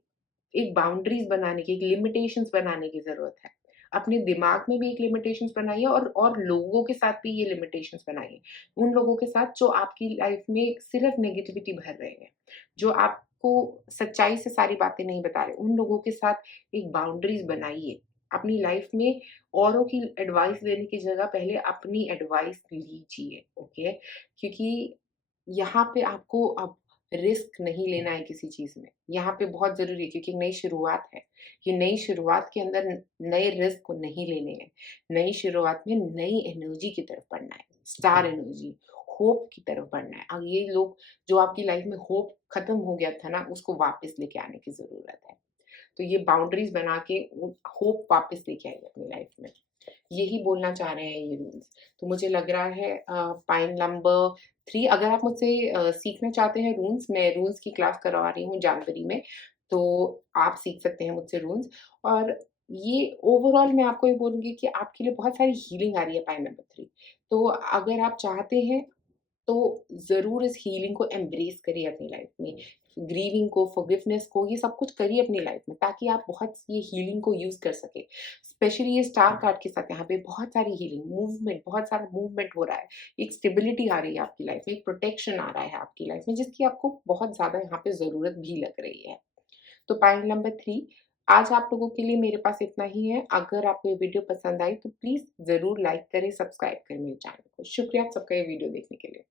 एक बाउंड्रीज़ बनाने की, एक लिमिटेशंस बनाने की ज़रूरत है। अपने दिमाग में भी एक लिमिटेशंस बनाइए और लोगों के साथ भी ये लिमिटेशंस बनाइए। उन लोगों के साथ जो आपकी लाइफ़ में सिर्फ़ नेगेटिविटी भर रहे हैं, जो आपको सच्चाई से सारी बातें नहीं बता रहे, उन लोगों के साथ एक बाउंड्रीज़ बनाइए। अपनी लाइफ़ में औरों की एडवाइस लेने की जगह पहले अपनी एडवाइस लीजिए, ओके? क्योंकि यहाँ पे आपको अब रिस्क नहीं लेना है किसी चीज़ में। यहाँ पे बहुत ज़रूरी है क्योंकि नई शुरुआत है। ये नई शुरुआत के अंदर नए रिस्क को नहीं लेने हैं। नई शुरुआत में नई एनर्जी की तरफ बढ़ना है। स्टार एनर्जी, होप की तरफ बढ़ना है। ये लोग जो आपकी लाइफ में होप खत्म हो गया था ना, उसको वापस लेके आने की ज़रूरत है। तो ये बाउंड्रीज़ बना के वो होप वापस लेके आइए अपनी लाइफ में। यही बोलना चाह रहे हैं ये रूल्स। तो मुझे लग रहा है पॉइंट नंबर 3, अगर आप मुझसे सीखना चाहते हैं रूल्स, मैं रूल्स की क्लास करवा रही हूँ जनवरी में, तो आप सीख सकते हैं मुझसे रूल्स। और ये ओवरऑल मैं आपको ये बोलूँगी कि आपके लिए बहुत सारी हीलिंग आ रही है पॉइंट नंबर 3। तो अगर आप चाहते हैं तो ज़रूर इस हीलिंग को एम्ब्रेस करिए अपनी लाइफ में। ग्रीविंग को, फॉरगिवनेस को, ये सब कुछ करिए अपनी लाइफ में, ताकि आप बहुत ये हीलिंग को यूज़ कर सकें। स्पेशली ये स्टार कार्ड के साथ यहाँ पे बहुत सारी हीलिंग, मूवमेंट, बहुत सारा मूवमेंट हो रहा है। एक स्टेबिलिटी आ रही है आपकी लाइफ में, एक प्रोटेक्शन आ रहा है आपकी लाइफ में, जिसकी आपको बहुत ज़्यादा यहाँ पे ज़रूरत भी लग रही है। तो पॉइंट नंबर 3, आज आप लोगों के लिए मेरे पास इतना ही है। अगर आपको ये वीडियो पसंद आई तो प्लीज़ ज़रूर लाइक करें, सब्सक्राइब करें मेरे चैनल को। शुक्रिया आप सबका ये वीडियो देखने के लिए।